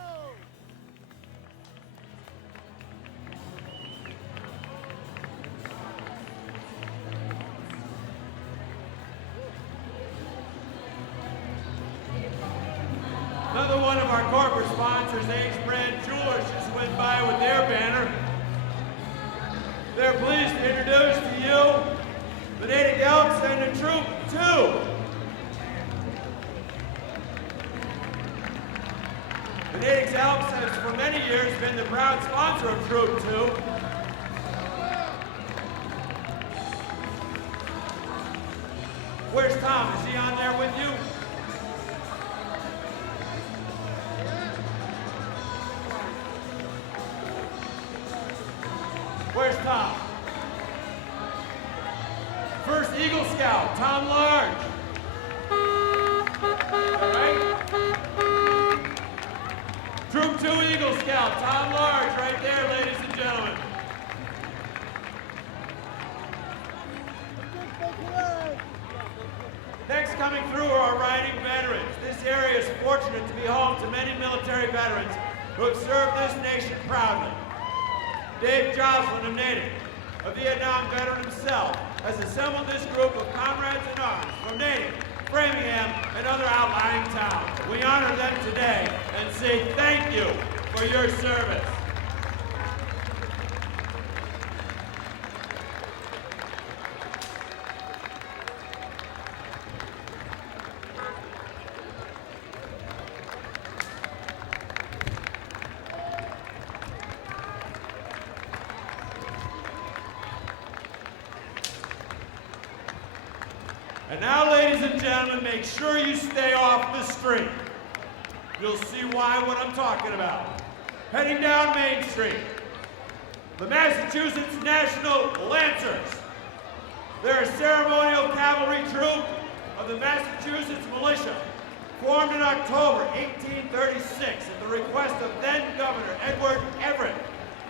Another one of our corporate sponsors, Ace Brand Jewelers, just went by with their banner. They're pleased to introduce to you the Natick Elks and the Troop 2. The Natick Elks has for many years been the proud sponsor of Troop 2. Where's Tom? Is he on there with you? Where's Tom? First Eagle Scout, Tom Large. All right? Troop 2 Eagle Scout, Tom Large, right there, ladies and gentlemen. Next coming through are our riding veterans. This area is fortunate to be home to many military veterans who have served this nation proudly. Dave Joslin of Natick, a Vietnam veteran himself, has assembled this group of comrades in arms from Natick, Framingham, and other outlying towns. We honor them today and say thank you for your service. And now, ladies and gentlemen, make sure you stay off the street. You'll see why what I'm talking about. Heading down Main Street, the Massachusetts National Lancers. They're a ceremonial cavalry troop of the Massachusetts Militia, formed in October 1836 at the request of then-Governor Edward Everett.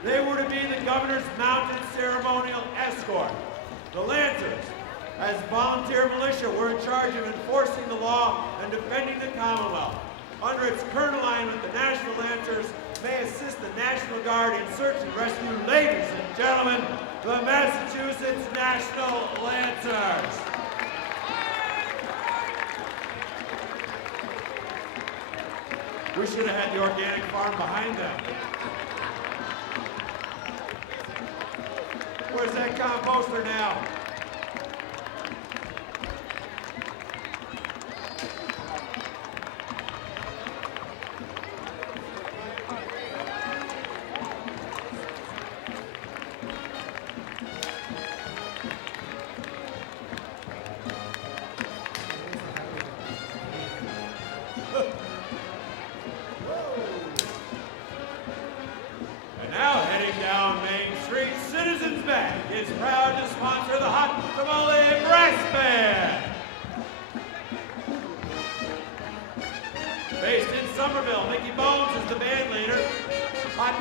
They were to be the governor's mounted ceremonial escort. The Lancers, as volunteer militia, were in charge of enforcing the law and defending the Commonwealth. Under its current alignment, the National Lancers may assist the National Guard in search and rescue. Ladies and gentlemen, the Massachusetts National Lancers. We should have had the organic farm behind them. Where's that composter now?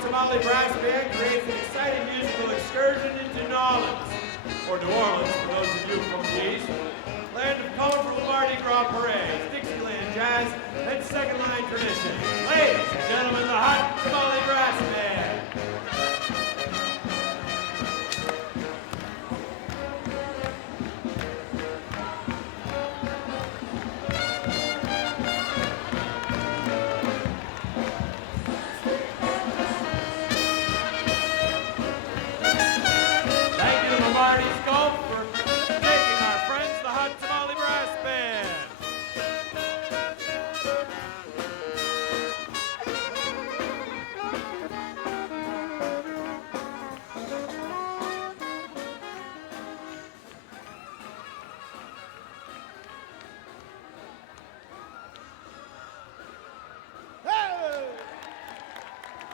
Tamale Brass Band creates an exciting musical excursion into New Orleans, or New Orleans for those of you from the East, land of colorful Mardi Gras parades, Dixieland jazz, and second line tradition. Ladies and gentlemen, the Hot Tamale Brass Band.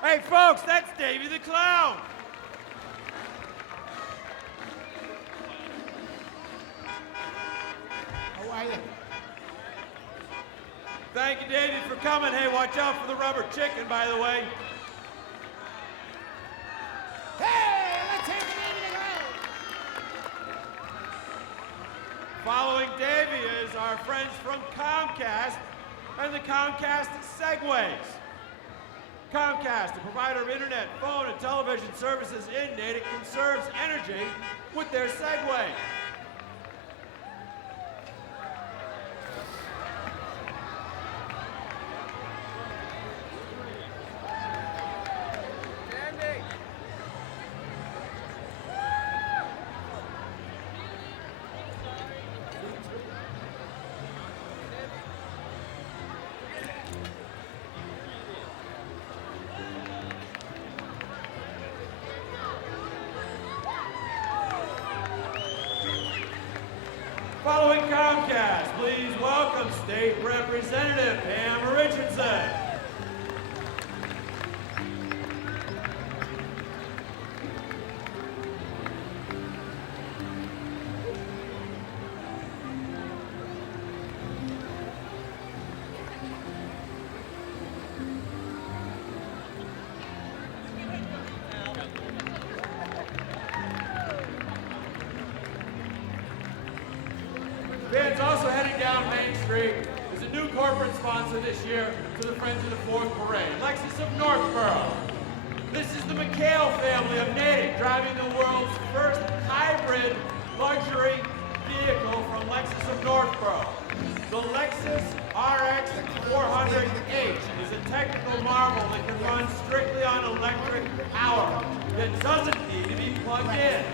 Hey folks, that's Davy the Clown. How are you? Thank you, Davy, for coming. Hey, watch out for the rubber chicken, by the way. Hey, let's hear from Davy the Clown. Following Davy is our friends from Comcast and the Comcast Segways. Comcast, a provider of internet, phone, and television services in Natick, conserves energy with their Segway. Candy! Following Comcast, please welcome State Representative Pam Richardson. The band's also heading down Main Street. There's a new corporate sponsor this year to the Friends of the Fourth Parade, Lexus of Northborough. This is the McHale family of Natick, driving the world's first hybrid luxury vehicle from Lexus of Northborough. The Lexus RX 400H is a technical marvel that can run strictly on electric power that doesn't need to be plugged in.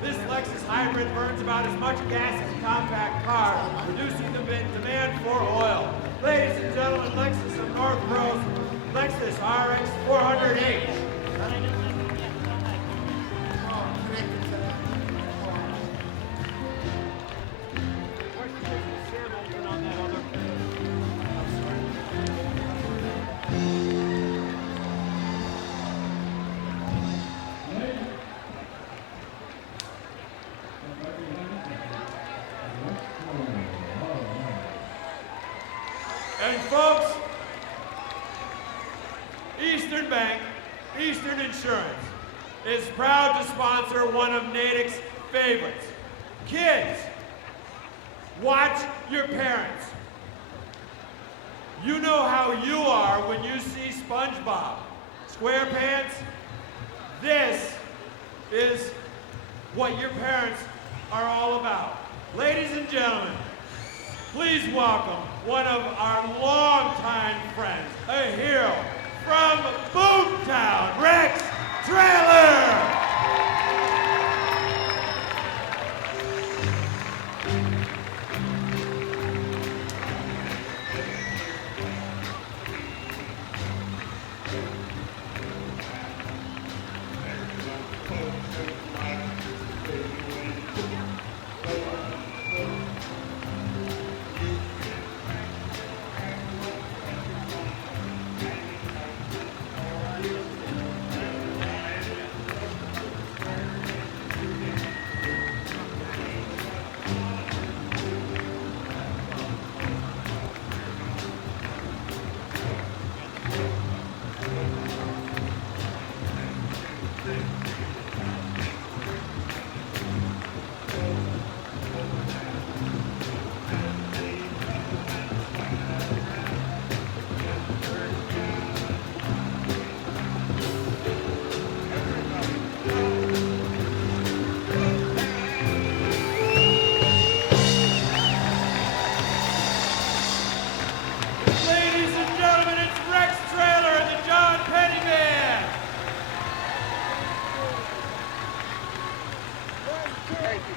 This Lexus hybrid burns about as much gas as a compact car, reducing the demand for oil. Ladies and gentlemen, Lexus of Northborough's Lexus RX 400H. And folks, Eastern Bank, Eastern Insurance, is proud to sponsor one of Natick's favorites. Kids, watch your parents. You know how you are when you see SpongeBob SquarePants. This is what your parents are all about. Ladies and gentlemen, please welcome one of our longtime friends, a hero from Boomtown, Rex Trailer!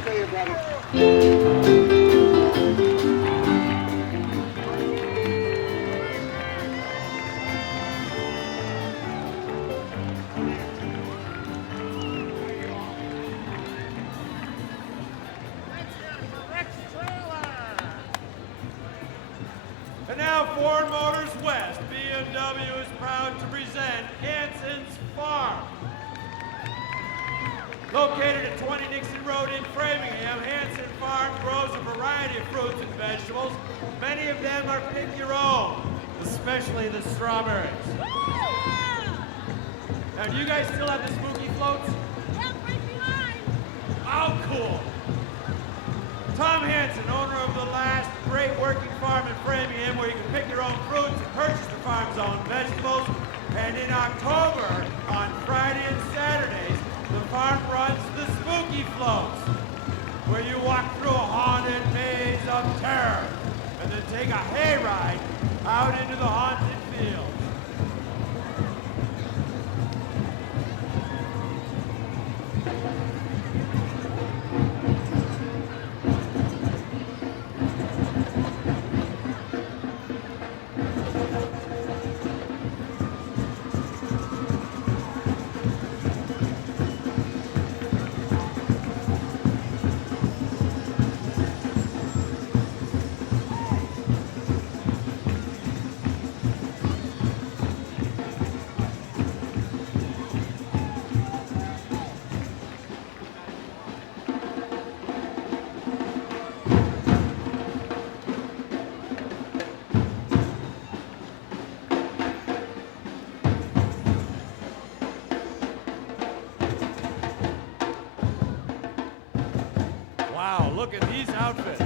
to you, brother. And now Ford Motors West, BMW is proud to present Hanson's Farm. Located at 20 Nixon Road in Framingham, Hanson Farm grows a variety of fruits and vegetables. Many of them are pick your own, especially the strawberries. Now, do you guys still have the spooky floats? Yeah, right behind. Oh, cool. Tom Hanson, owner of the last great working farm in Framingham where you can pick your own fruits and purchase the farm's own vegetables. And in October, on Friday and Saturdays, the farm runs the Spooky Floats, where you walk through a haunted maze of terror and then take a hayride out into the haunted fields. Wow, look at these outfits.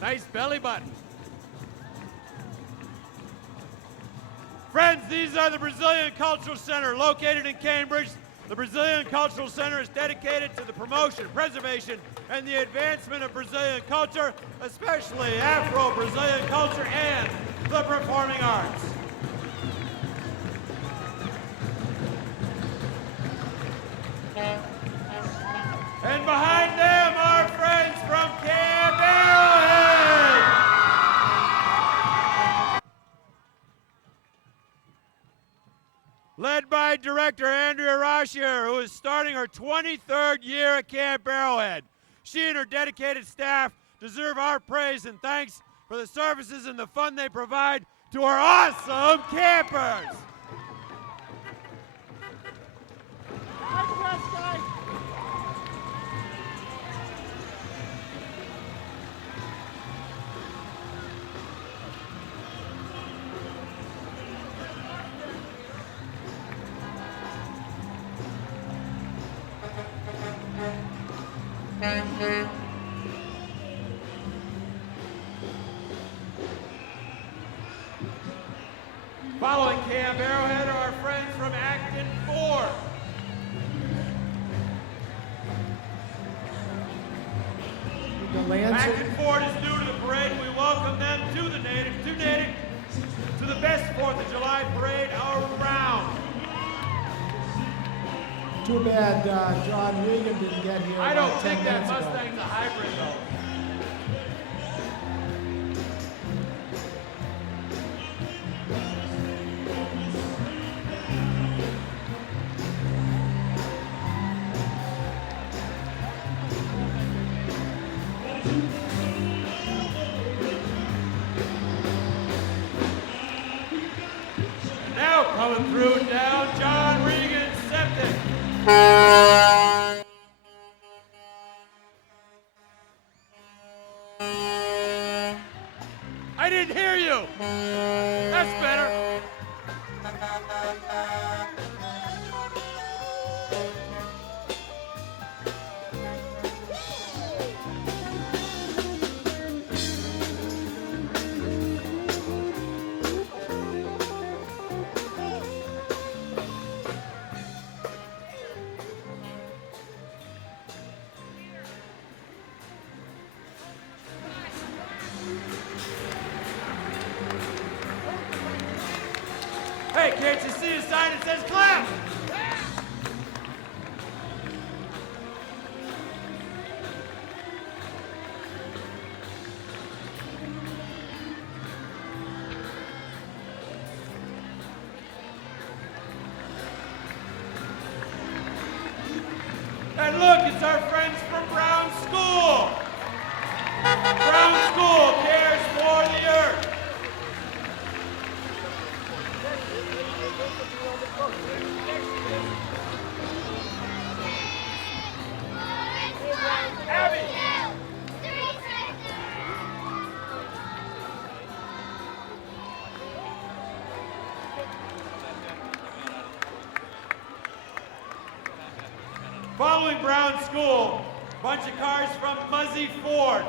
Nice belly button. Friends, these are the Brazilian Cultural Center located in Cambridge. The Brazilian Cultural Center is dedicated to the promotion, preservation, and the advancement of Brazilian culture, especially Afro-Brazilian culture and the performing arts. And behind them, our friends from Camp Arrowhead. Led by director Andrea Rochier, who is starting her 23rd year at Camp Arrowhead. She and her dedicated staff deserve our praise and thanks for the services and the fun they provide to our awesome campers. Following Camp Arrowhead are our friends from Acton Ford. The Lancet. Acton Ford is new to the parade, and we welcome them to the Natick, to the best 4th of July parade around. Too bad John Regan didn't get here. I don't about 10 think that minutes ago. Mustang's a hybrid, though. Now coming through down John Regan Septic. I didn't hear you. That's better. Can't you see a sign that says clap? And look, it's our friends from Brown School. Brown School cares for the earth. Following Brown School, bunch of cars from Muzzy Ford.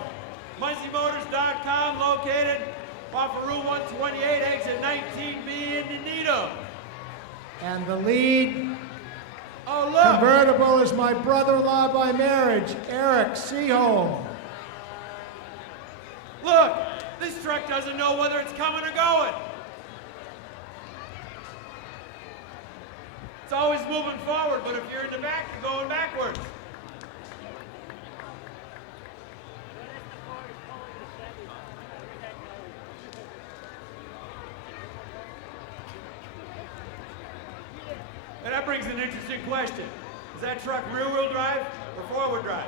MuzzyMotors.com, located off of Route 128, exit 19B in Natick. And the lead Oh, look! convertible is my brother-in-law by marriage, Eric Seaholm. Look! This truck doesn't know whether it's coming or going. It's always moving forward, but if you're in the back, you're going backwards. And that brings an interesting question. Is that truck rear-wheel drive or forward drive?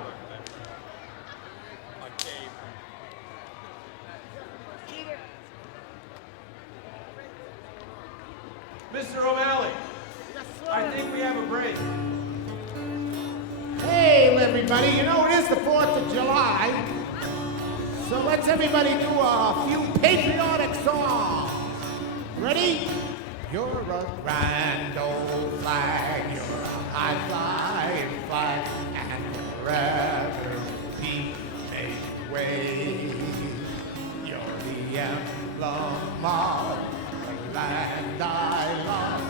Mr. O'Malley, I think we have a break. Hey, everybody, you know, it is the 4th of July, so let's everybody do a few patriotic songs. Ready? You're a grand old flag, you're a high-flying flag, and wherever peace makes way, you're the emblem of the land I love,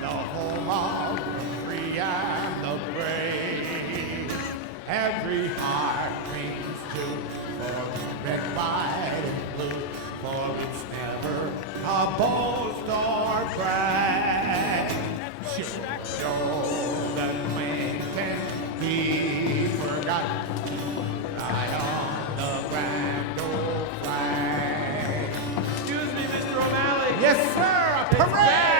the home of the free and the brave. Every heart rings true for red, white, and blue, for it's never a boast or brag. Show that when can be forgotten. Lie on the grand old flag. Excuse me, Mr. O'Malley. Yes, sir, a parade!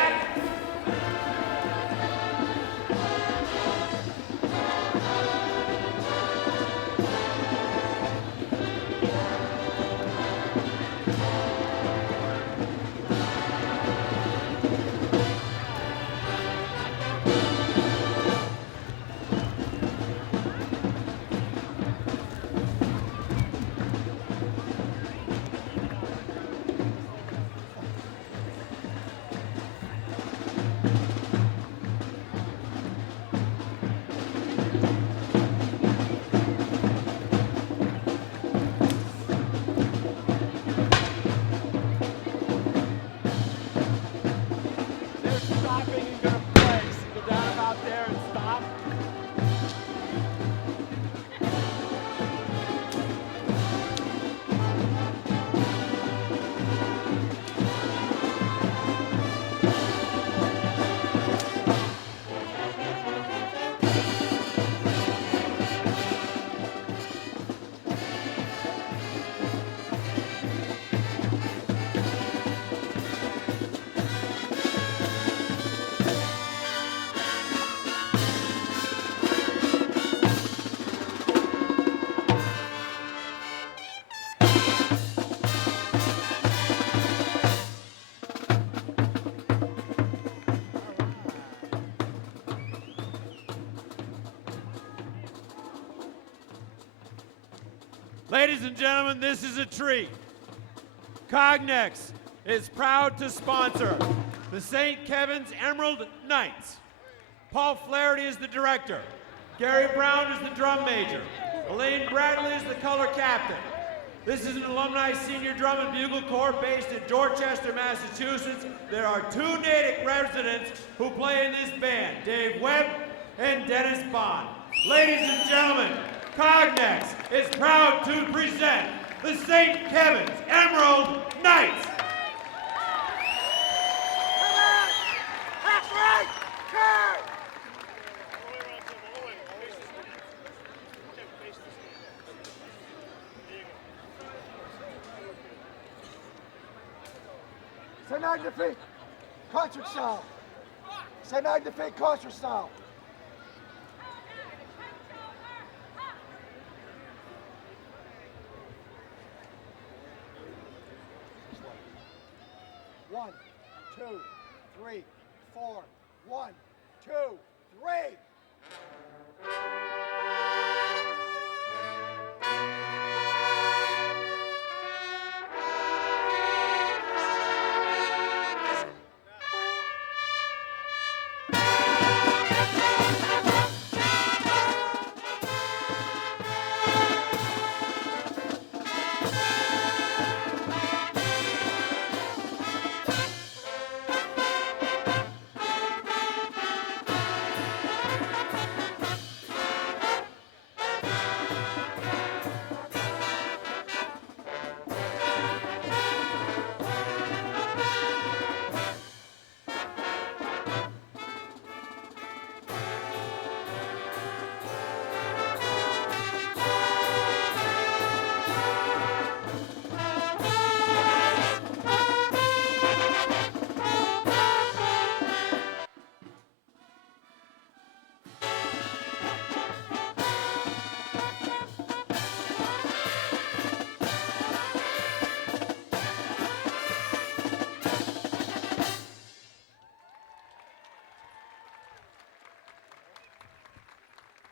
They're stopping and gonna play. So go down out there and stop. Ladies and gentlemen, this is a treat. Cognex is proud to sponsor the St. Kevin's Emerald Knights. Paul Flaherty is the director. Gary Brown is the drum major. Elaine Bradley is the color captain. This is an alumni senior drum and bugle corps based in Dorchester, Massachusetts. There are 2 Natick residents who play in this band, Dave Webb and Dennis Bond. Ladies and gentlemen, Cognex is proud to present the St. Kevin's Emerald Knights. C'est magnifique. Concert style. C'est magnifique concert style. One, two, three, four. 1, 2, 3.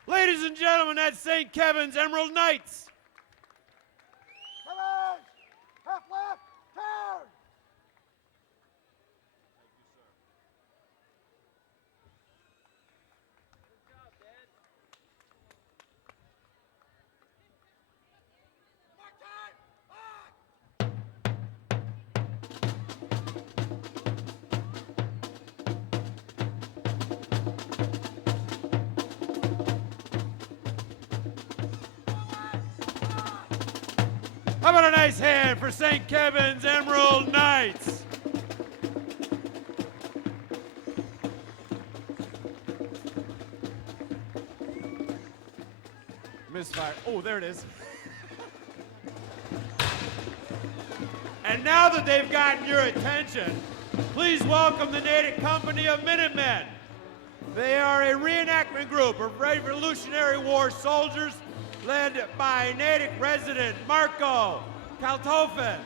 Ladies and gentlemen, that's St. Kevin's Emerald Knights. Challenge! Half left, turn! How about a nice hand for St. Kevin's Emerald Knights? Misfire. Oh, there it is. And now that they've gotten your attention, please welcome the Natick Company of Minutemen. They are a reenactment group of Revolutionary War soldiers led by Natick resident Marco Kaltofen.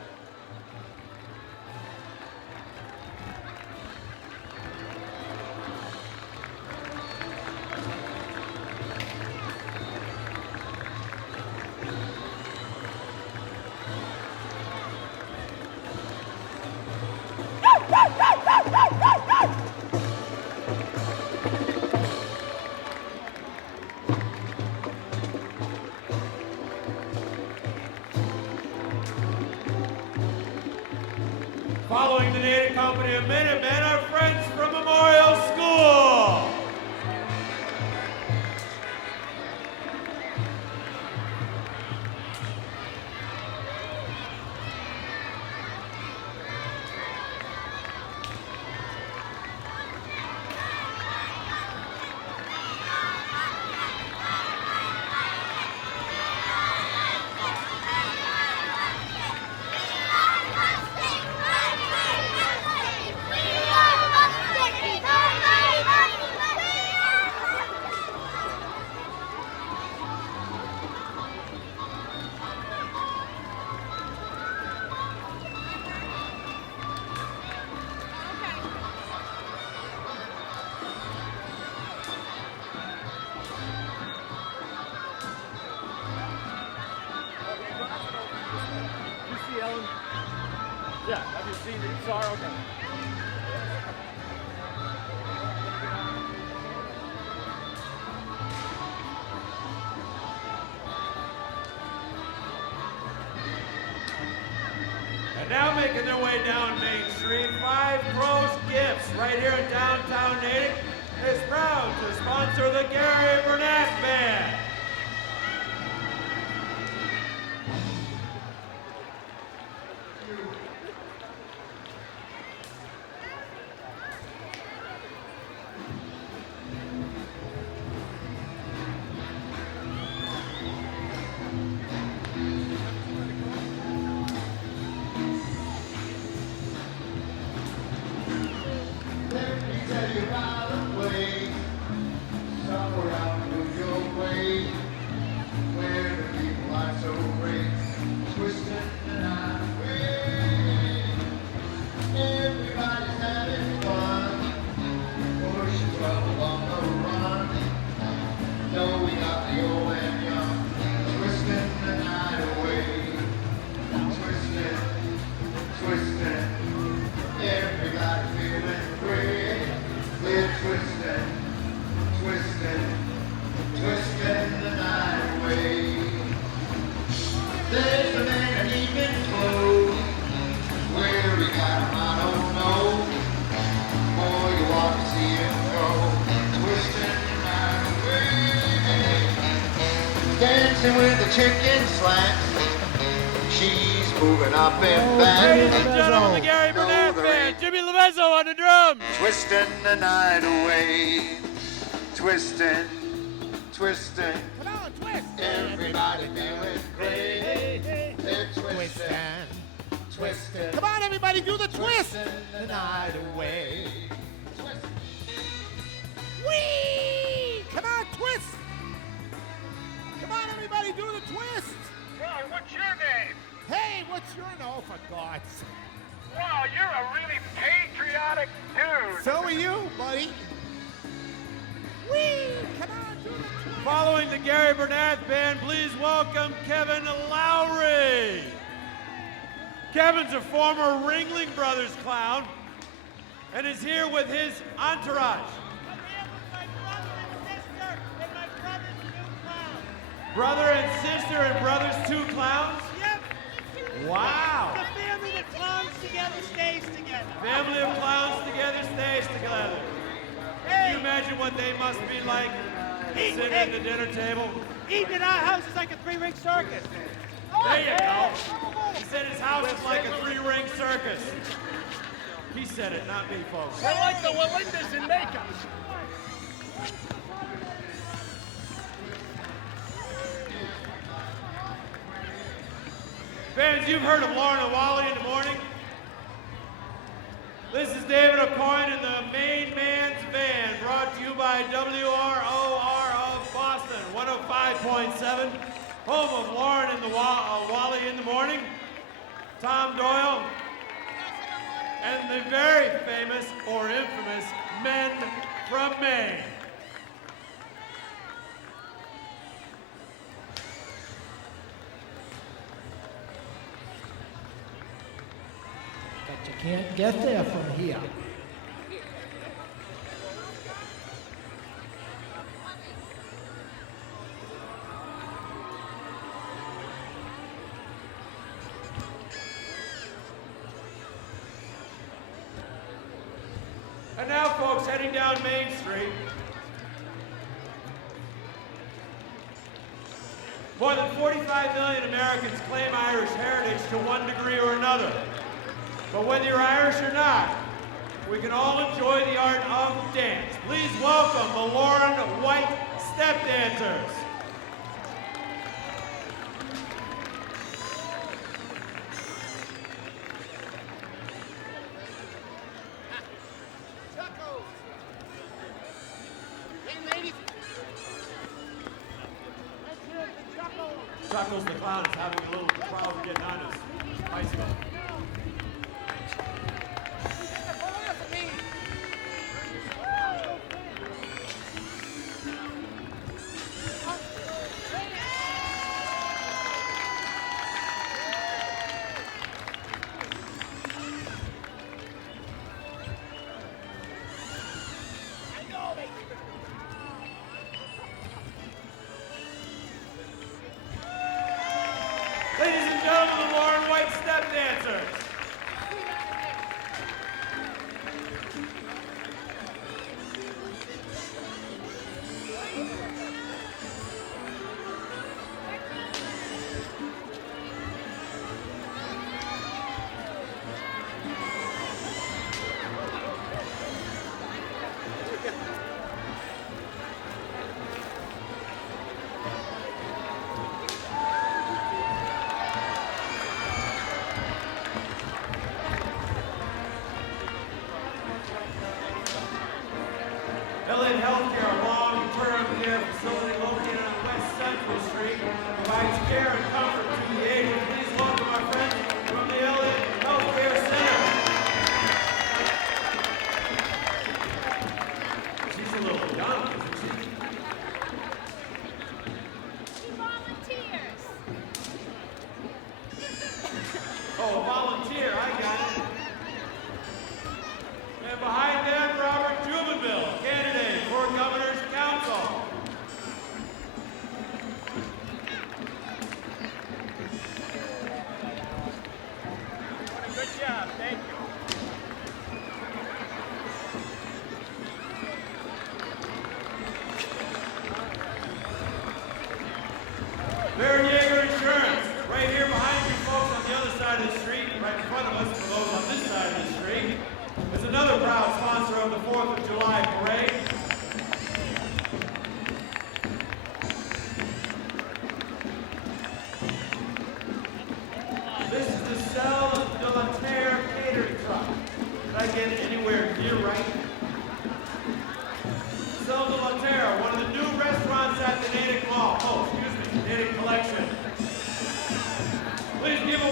Following the Natick Company of Minutemen are friends from Memorial School. You see Ellen? Yeah, have you seen it? Sorry, okay. And now making their way down Main Street, Five Crows Gifts, right here in downtown Natick, is proud to sponsor the Gary Burnett Band. dancing with the chicken slants. She's moving up and back. Ladies and gentlemen, the Gary Burnett Band, Jimmy Levezzo on the drums. Twisting the night away. Twisting, twisting. Come on, twist. Everybody feeling great. They're twisting, twisting. Come on, everybody, do the twist. The night away. Whee! Come on, twist. Come on, everybody, do the twist. Well, what's your name? Hey, what's your name? Oh, for God's sake. Wow, you're a really patriotic dude. So are you, buddy. Whee! Come on, do the twist. Following the Gary Burnett Band, please welcome Kevin Lowry. Kevin's a former Ringling Brothers clown and is here with his entourage. Brother and sister and brother's two clowns? Yep. Wow. The family that clowns together stays together. Family of clowns together stays together. Can you imagine what they must be like sitting at the dinner table? Eating at our house is like a three-ring circus. There you go. He said his house is like a three-ring circus. He said it, not me, folks. I like the Walindas in makeup. Fans, you've heard of Lauren and Wally in the morning. This is David O'Coin and the Main Man's Band, brought to you by WROR of Boston, 105.7, home of Lauren and the Wally in the morning, Tom Doyle, and the very famous or infamous Men from Maine. But you can't get there from here. And now, folks, heading down Main Street. More than 45 million Americans claim Irish heritage to one degree or another. But whether you're Irish or not, we can all enjoy the art of dance. Please welcome the Lauren White Step Dancers. Chuckles the clown is having a little problem getting on his bicycle. Ladies and gentlemen, the Lauren White Step Dancers.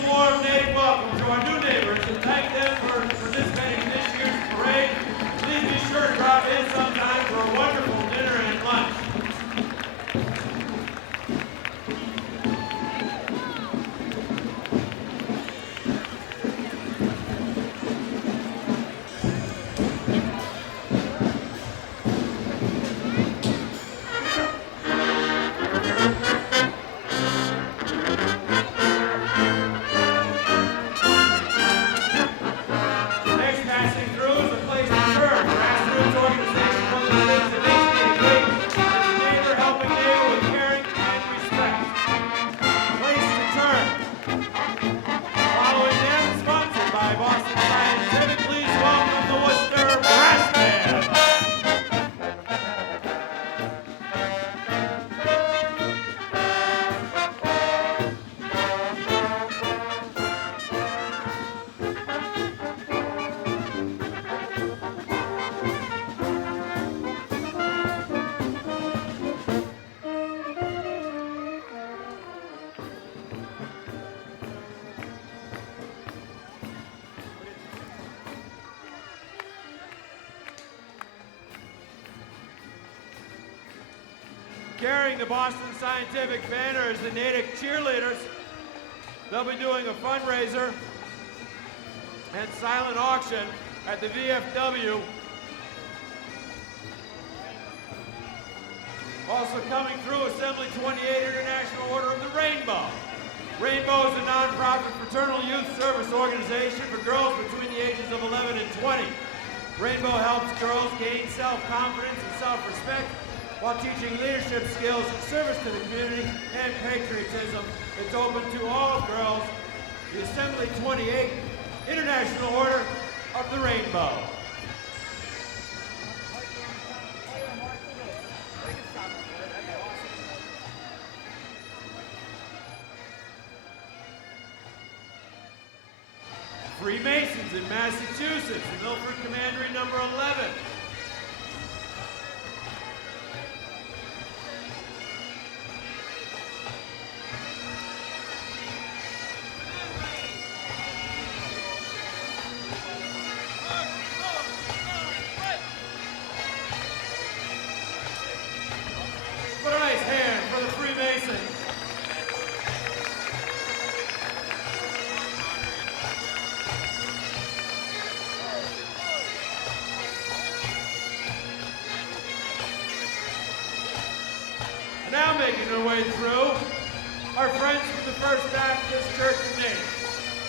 warm Natick welcome to our new neighbors and thank them for participating in this year's parade. Please be sure to drop in sometime for a wonderful dinner and lunch. Next passing through is the place to turn. Grassroots organization, one of the things that makes me great is neighbor helping neighbor with caring and respect. Place to turn. Following them, sponsored by Boston Scientific, please welcome the Worcester Brass Band. Carrying the Boston Scientific banner is the Natick cheerleaders. They'll be doing a fundraiser and silent auction at the VFW. Also coming through, Assembly 28 International Order of the Rainbow. Rainbow is a non-profit fraternal youth service organization for girls between the ages of 11 and 20. Rainbow helps girls gain self-confidence and self-respect while teaching leadership skills, service to the community, and patriotism. It's open to all girls. The Assembly 28 International Order of the Rainbow. Freemasons in Massachusetts, Milford Commandery number 11. Put a nice hand for the Freemasons. Now making their way through, our friends from the First Baptist Church of Natick.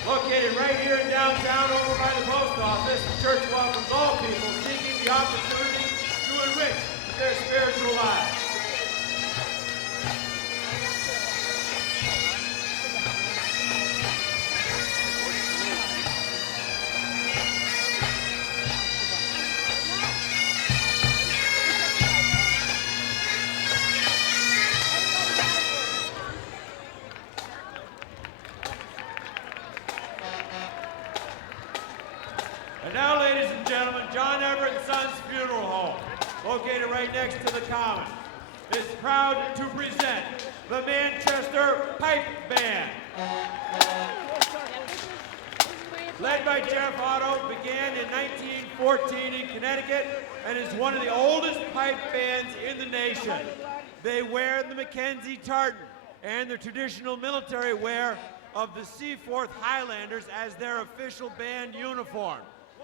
Located right here in downtown over by the post office, the church welcomes all people seeking the opportunity to enrich their spiritual lives. And now, ladies and gentlemen, John Everett and Sons Funeral Home, located right next to the Common, is proud to present the Manchester Pipe Band. Led by Jeff Otto, began in 1914 in Connecticut and is one of the oldest pipe bands in the nation. They wear the Mackenzie tartan and the traditional military wear of the Seaforth Highlanders as their official band uniform.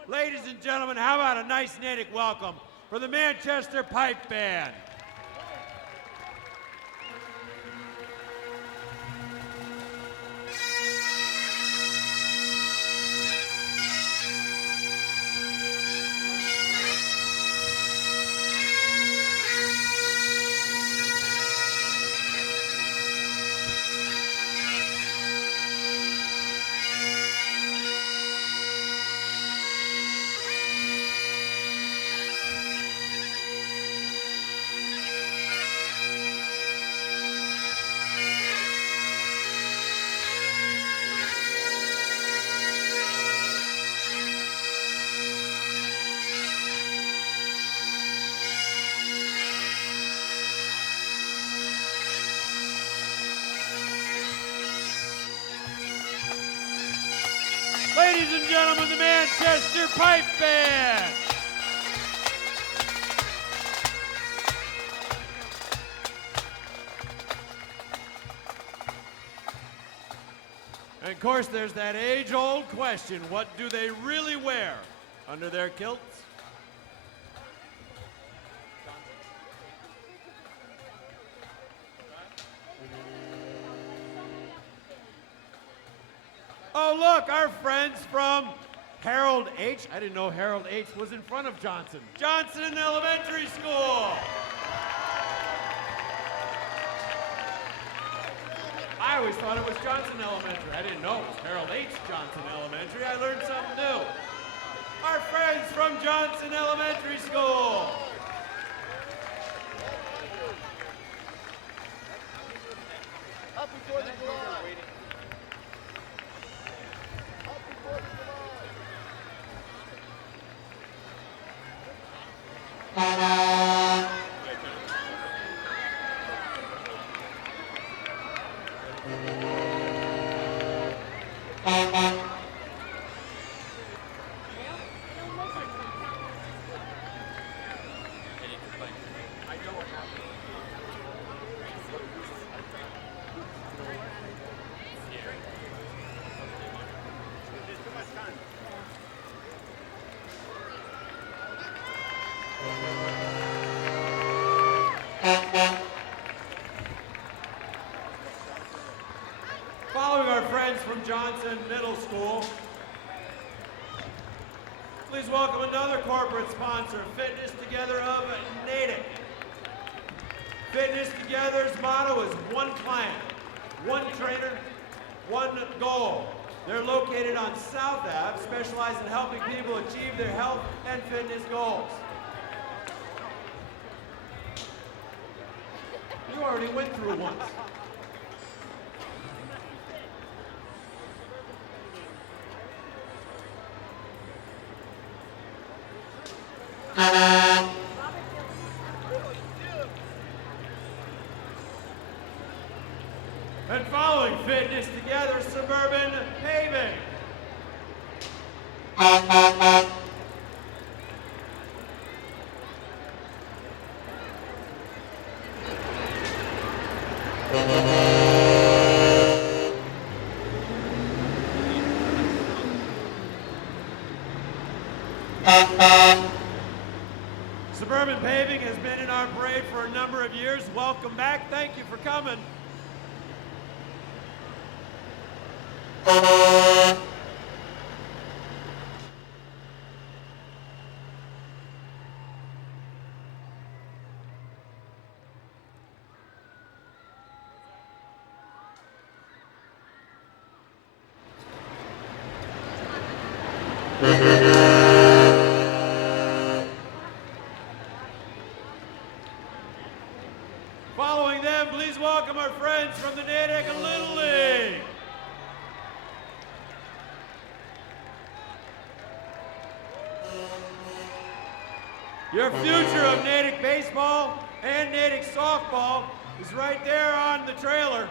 Ladies and gentlemen, how about a nice Natick welcome for the Manchester Pipe Band? Ladies and gentlemen, the Manchester Pipe Band. And of course, there's that age-old question, what do they really wear under their kilts? Oh, look, our friends from Harold H. I didn't know Harold H. was in front of Johnson. Johnson Elementary School. I always thought it was Johnson Elementary. I didn't know it was Harold H. Johnson Elementary. I learned something new. Our friends from Johnson Elementary School. Up before the garage. Up before the garage. Following our friends from Johnson Middle School, please welcome another corporate sponsor, Fitness Together of Natick. Fitness Together's motto is one client, one trainer, one goal. They're located on South Ave, specialize in helping people achieve their health and fitness goals. You already went through it once. And following Fitness Together, Suburban Paving. Suburban Paving has been in our parade for a number of years. Welcome back. Thank you for coming. Following them, please welcome our friends from the Natick Little League. Your future of Natick baseball and Natick softball is right there on the trailer.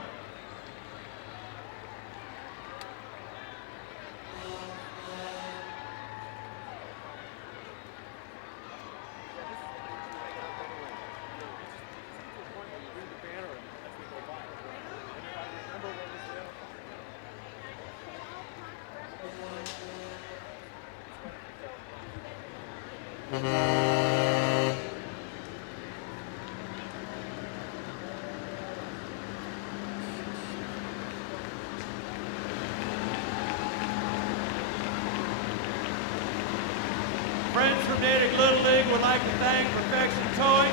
Friends from Natick Little League would like to thank Perfection Towing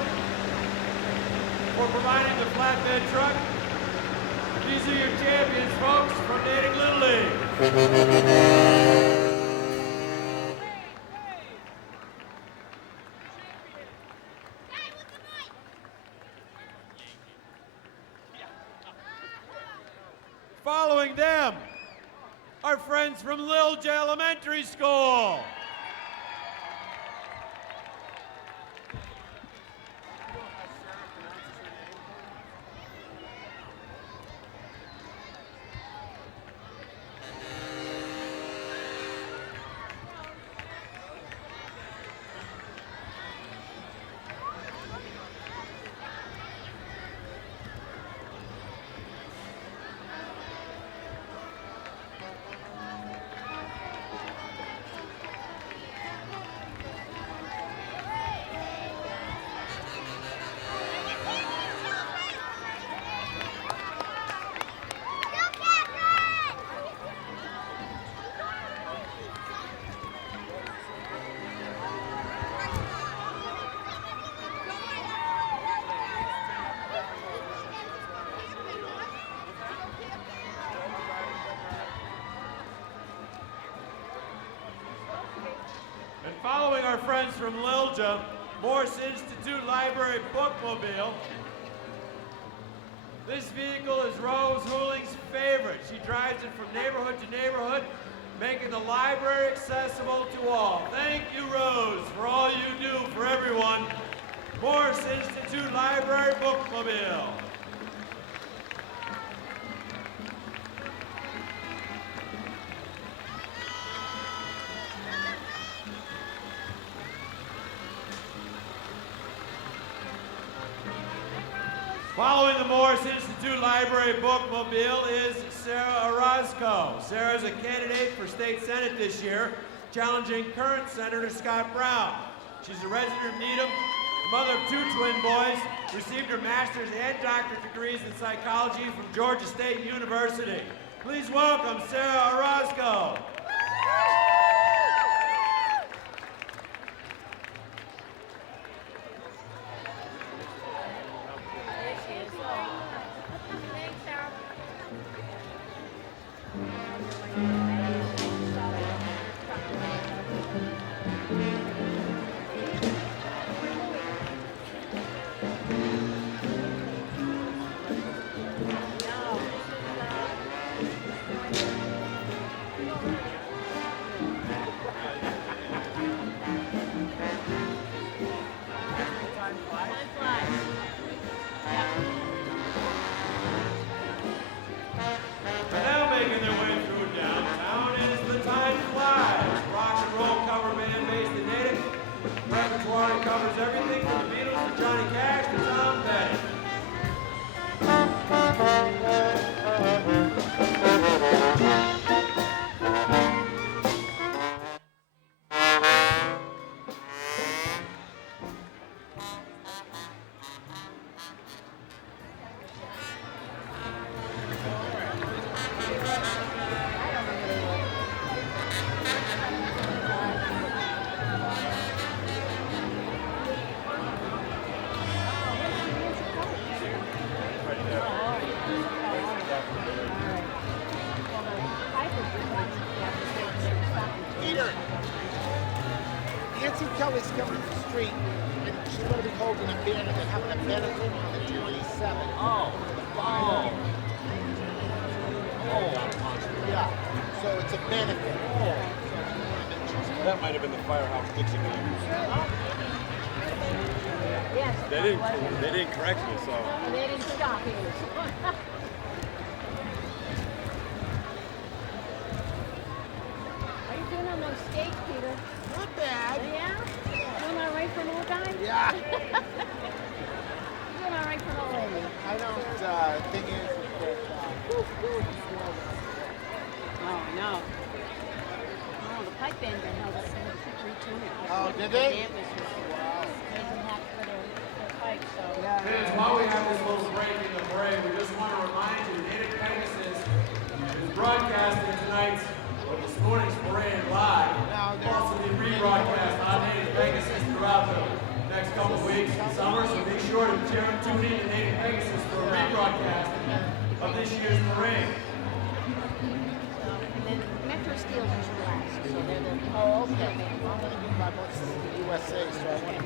for providing the flatbed truck. These are your champions, folks, from Natick Little League. Following them, our friends from Lilja Elementary School. our friends from Lilja, Morse Institute Library Bookmobile. This vehicle is Rose Hooling's favorite. She drives it from neighborhood to neighborhood, making the library accessible to all. Thank you, Rose, for all you do for everyone. Morse Institute Library Bookmobile. Following the Morris Institute Library Bookmobile is Sarah Orozco. Sarah's a candidate for state senate this year, challenging current Senator Scott Brown. She's a resident of Needham, mother of 2 twin boys, received her master's and doctorate degrees in psychology from Georgia State University. Please welcome Sarah Orozco. And now making their way through downtown is The Time Flies, rock and roll cover band based in Natick. Repertoire covers everything from the Beatles to Johnny Cash to Tom Petty. Peter, Nancy Kelly's coming to the street, and she's going to be holding a banner. They're having a benefit on the 27th. Oh. Oh. Yeah, so it's a benefit. That might have been the Firehouse Dixie game. Yes. They didn't correct me, so. They didn't stop you. How you doing on those skates, Peter? Not bad. Yeah? Doing all right for an old guy? Yeah. Doing all right for an old lady. I don't, thing is that, Oh, no. Oh, the pipe band got held up in the retune. Oh, did they? They didn't have for their pipe, so. Kids, while we have this little break in the parade, we just want to remind you Natick Pegasus is broadcasting tonight's, this morning's parade live. Will also be rebroadcast on Natick Pegasus throughout the next couple of weeks in summer, so be sure to tune in to Natick Pegasus for a rebroadcast of this year's parade. And then Metro Steel's usually last, so they're the. oh, okay. I'm going to give my votes to the USA, so I want to.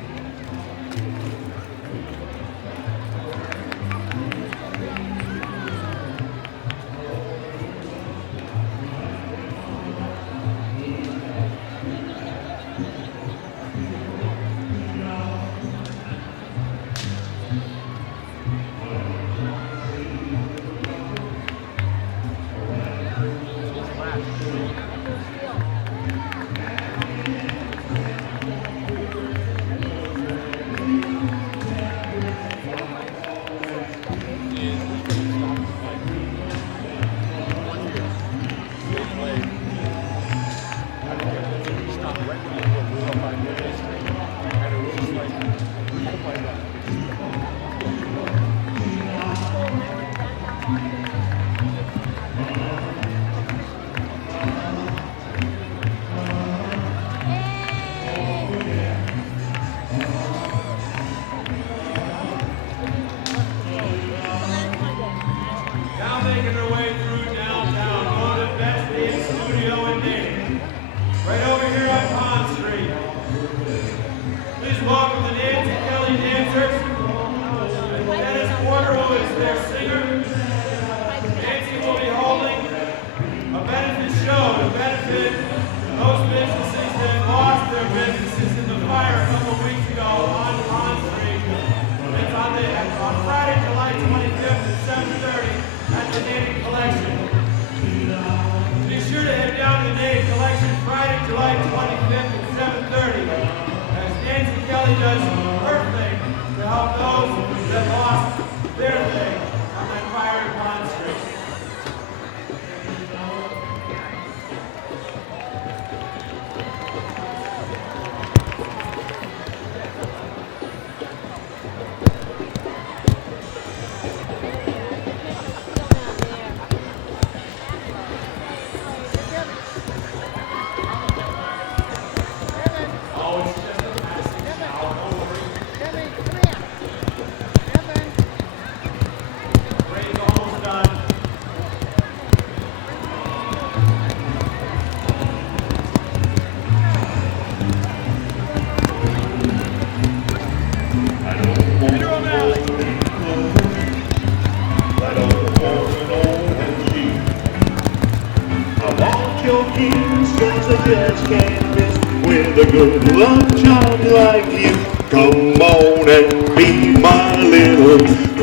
your heels, 'cause I just can't miss with a good luck charm like you. Come on and be my little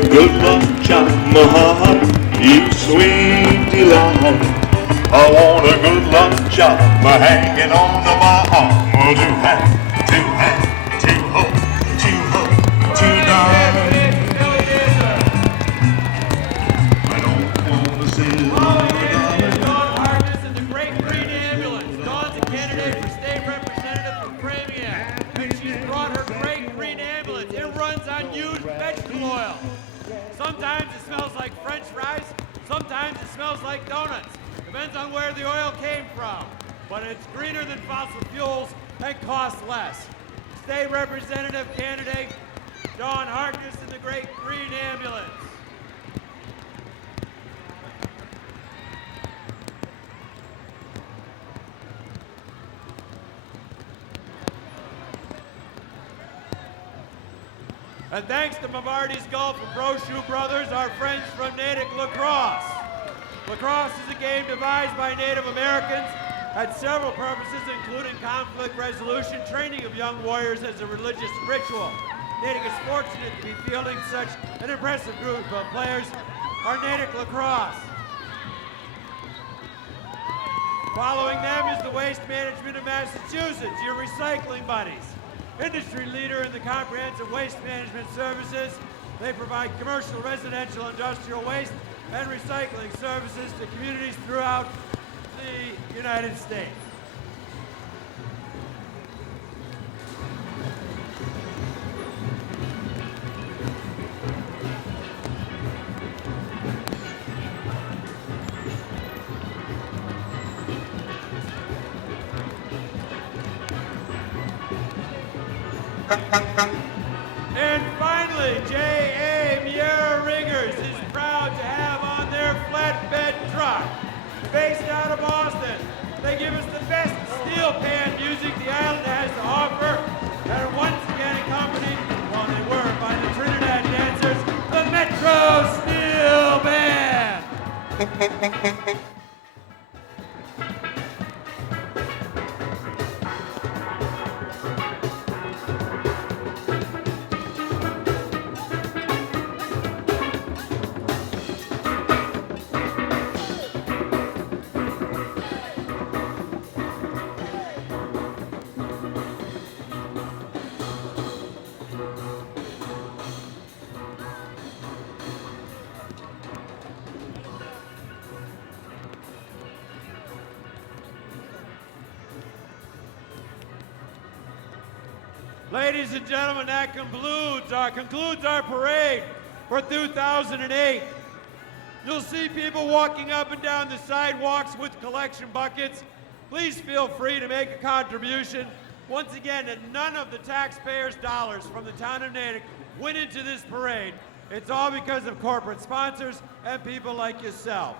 good luck charm, you sweet delight. I want a good luck charm hanging on to my arm. To have, to have, to hope, tonight. I don't want to sit Dawn Harkness and the Great Green Ambulance. Dawn's a candidate for state representative from Framingham, and she's brought her Great Green Ambulance. It runs on used vegetable oil. Sometimes it smells like French fries, sometimes it smells like donuts. Depends on where the oil came from. But it's greener than fossil fuels and costs less. State representative candidate Dawn Harkness and the Great Green Ambulance. And thanks to Mavardy's Golf and Pro Shoe Brothers, our friends from Natick lacrosse. Lacrosse is a game devised by Native Americans, had several purposes, including conflict resolution, training of young warriors as a religious ritual. Natick is fortunate to be fielding such an impressive group of players, our Natick lacrosse. Following them is the Waste Management of Massachusetts, your recycling buddies. Industry leader in the comprehensive waste management services. They provide commercial, residential, industrial waste, and recycling services to communities throughout the United States. And finally, J.A. Miera Riggers is proud to have on their flatbed truck, based out of Boston. They give us the best steel pan music the island has to offer, and are once again accompanied, well, they were, by the Trinidad dancers, the Metro Steel Band. Ladies and gentlemen, that concludes our parade for 2008. You'll see people walking up and down the sidewalks with collection buckets. Please feel free to make a contribution. Once again, that none of the taxpayers' dollars from the town of Natick went into this parade. It's all because of corporate sponsors and people like yourself.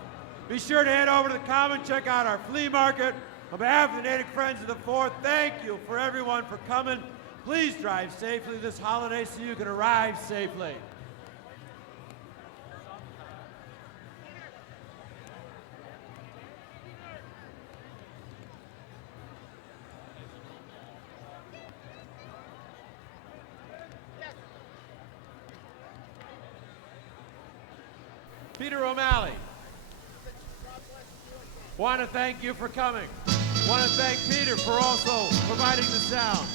Be sure to head over to the Common, check out our flea market. On behalf of the Natick Friends of the Fourth, thank you for everyone for coming. Please drive safely this holiday so you can arrive safely. Peter O'Malley, want to thank you for coming. Want to thank Peter for also providing the sound.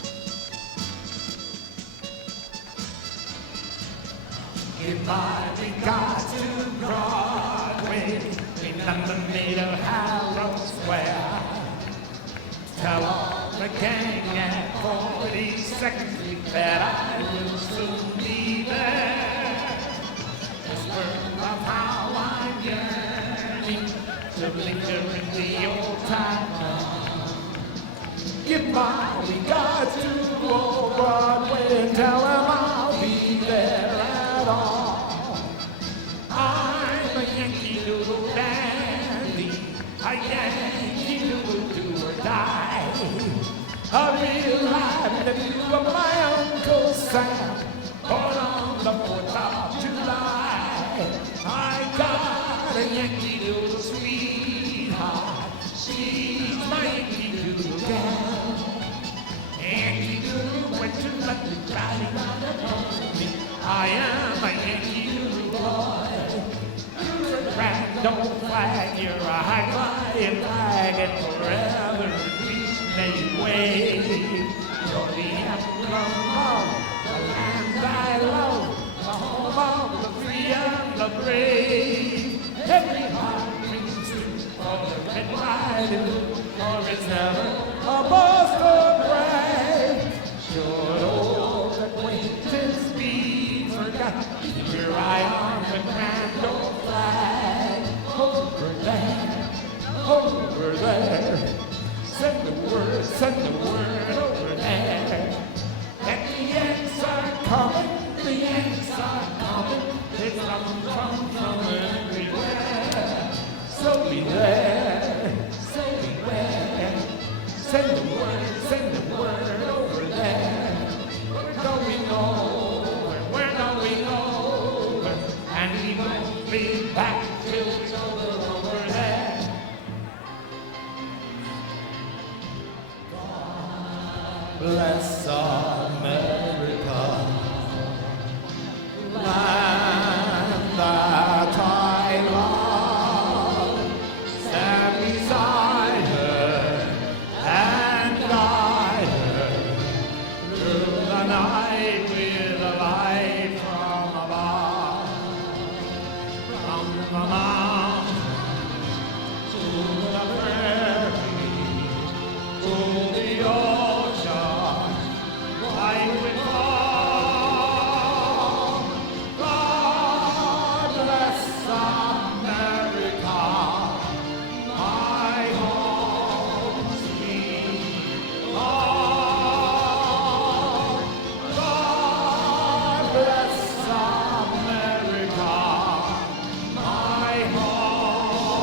Give my regards to Broadway, in London made of Harrow Square. Tell all the gang at 42nd Street that I will soon be there. Whisper of how I'm yearning to linger in the old time. Give my regards to old Broadway and tell them I'll be there. I'm a Yankee Doodle dandy, a Yankee Doodle do or die. A real live nephew of my Uncle Sam, born on the 4th of July. I got a Yankee Doodle sweetheart, she she's my Yankee Doodle gal. Yankee Doodle went to London riding on a pony. I am a Yankee Doodle boy. You're a grand old flag, you're a high-flying flag, and forever they wave. You're the emblem of the land I love, the home of the free and the brave. Every heart beats true for the Red, White, and Blue, for it's never a Boston brave. Should old acquaintance be forgot, keep your eye on the grand old flag. Over there, over there. Send the word over there. That the Yanks are coming, the Yanks are coming. They come everywhere. So beware, so beware. Send the word over there. We're going over, and we won't be back till it's over there. Bless America, land that I love. Stand beside her and guide her through the night with a light from above. From the mountain to the prairie, to the ocean, I will fall. God bless America, my home sweet home. God bless America, my home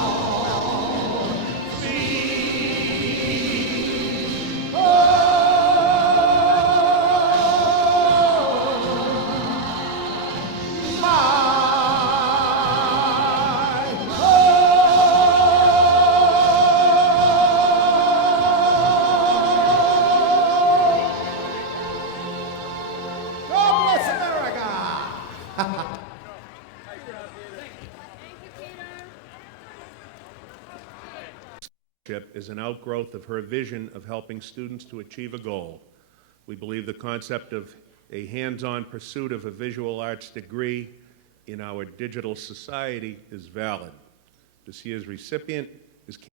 sweet home. God bless America! Is an outgrowth of her vision of helping students to achieve a goal. We believe the concept of a hands-on pursuit of a visual arts degree in our digital society is valid. This year's recipient is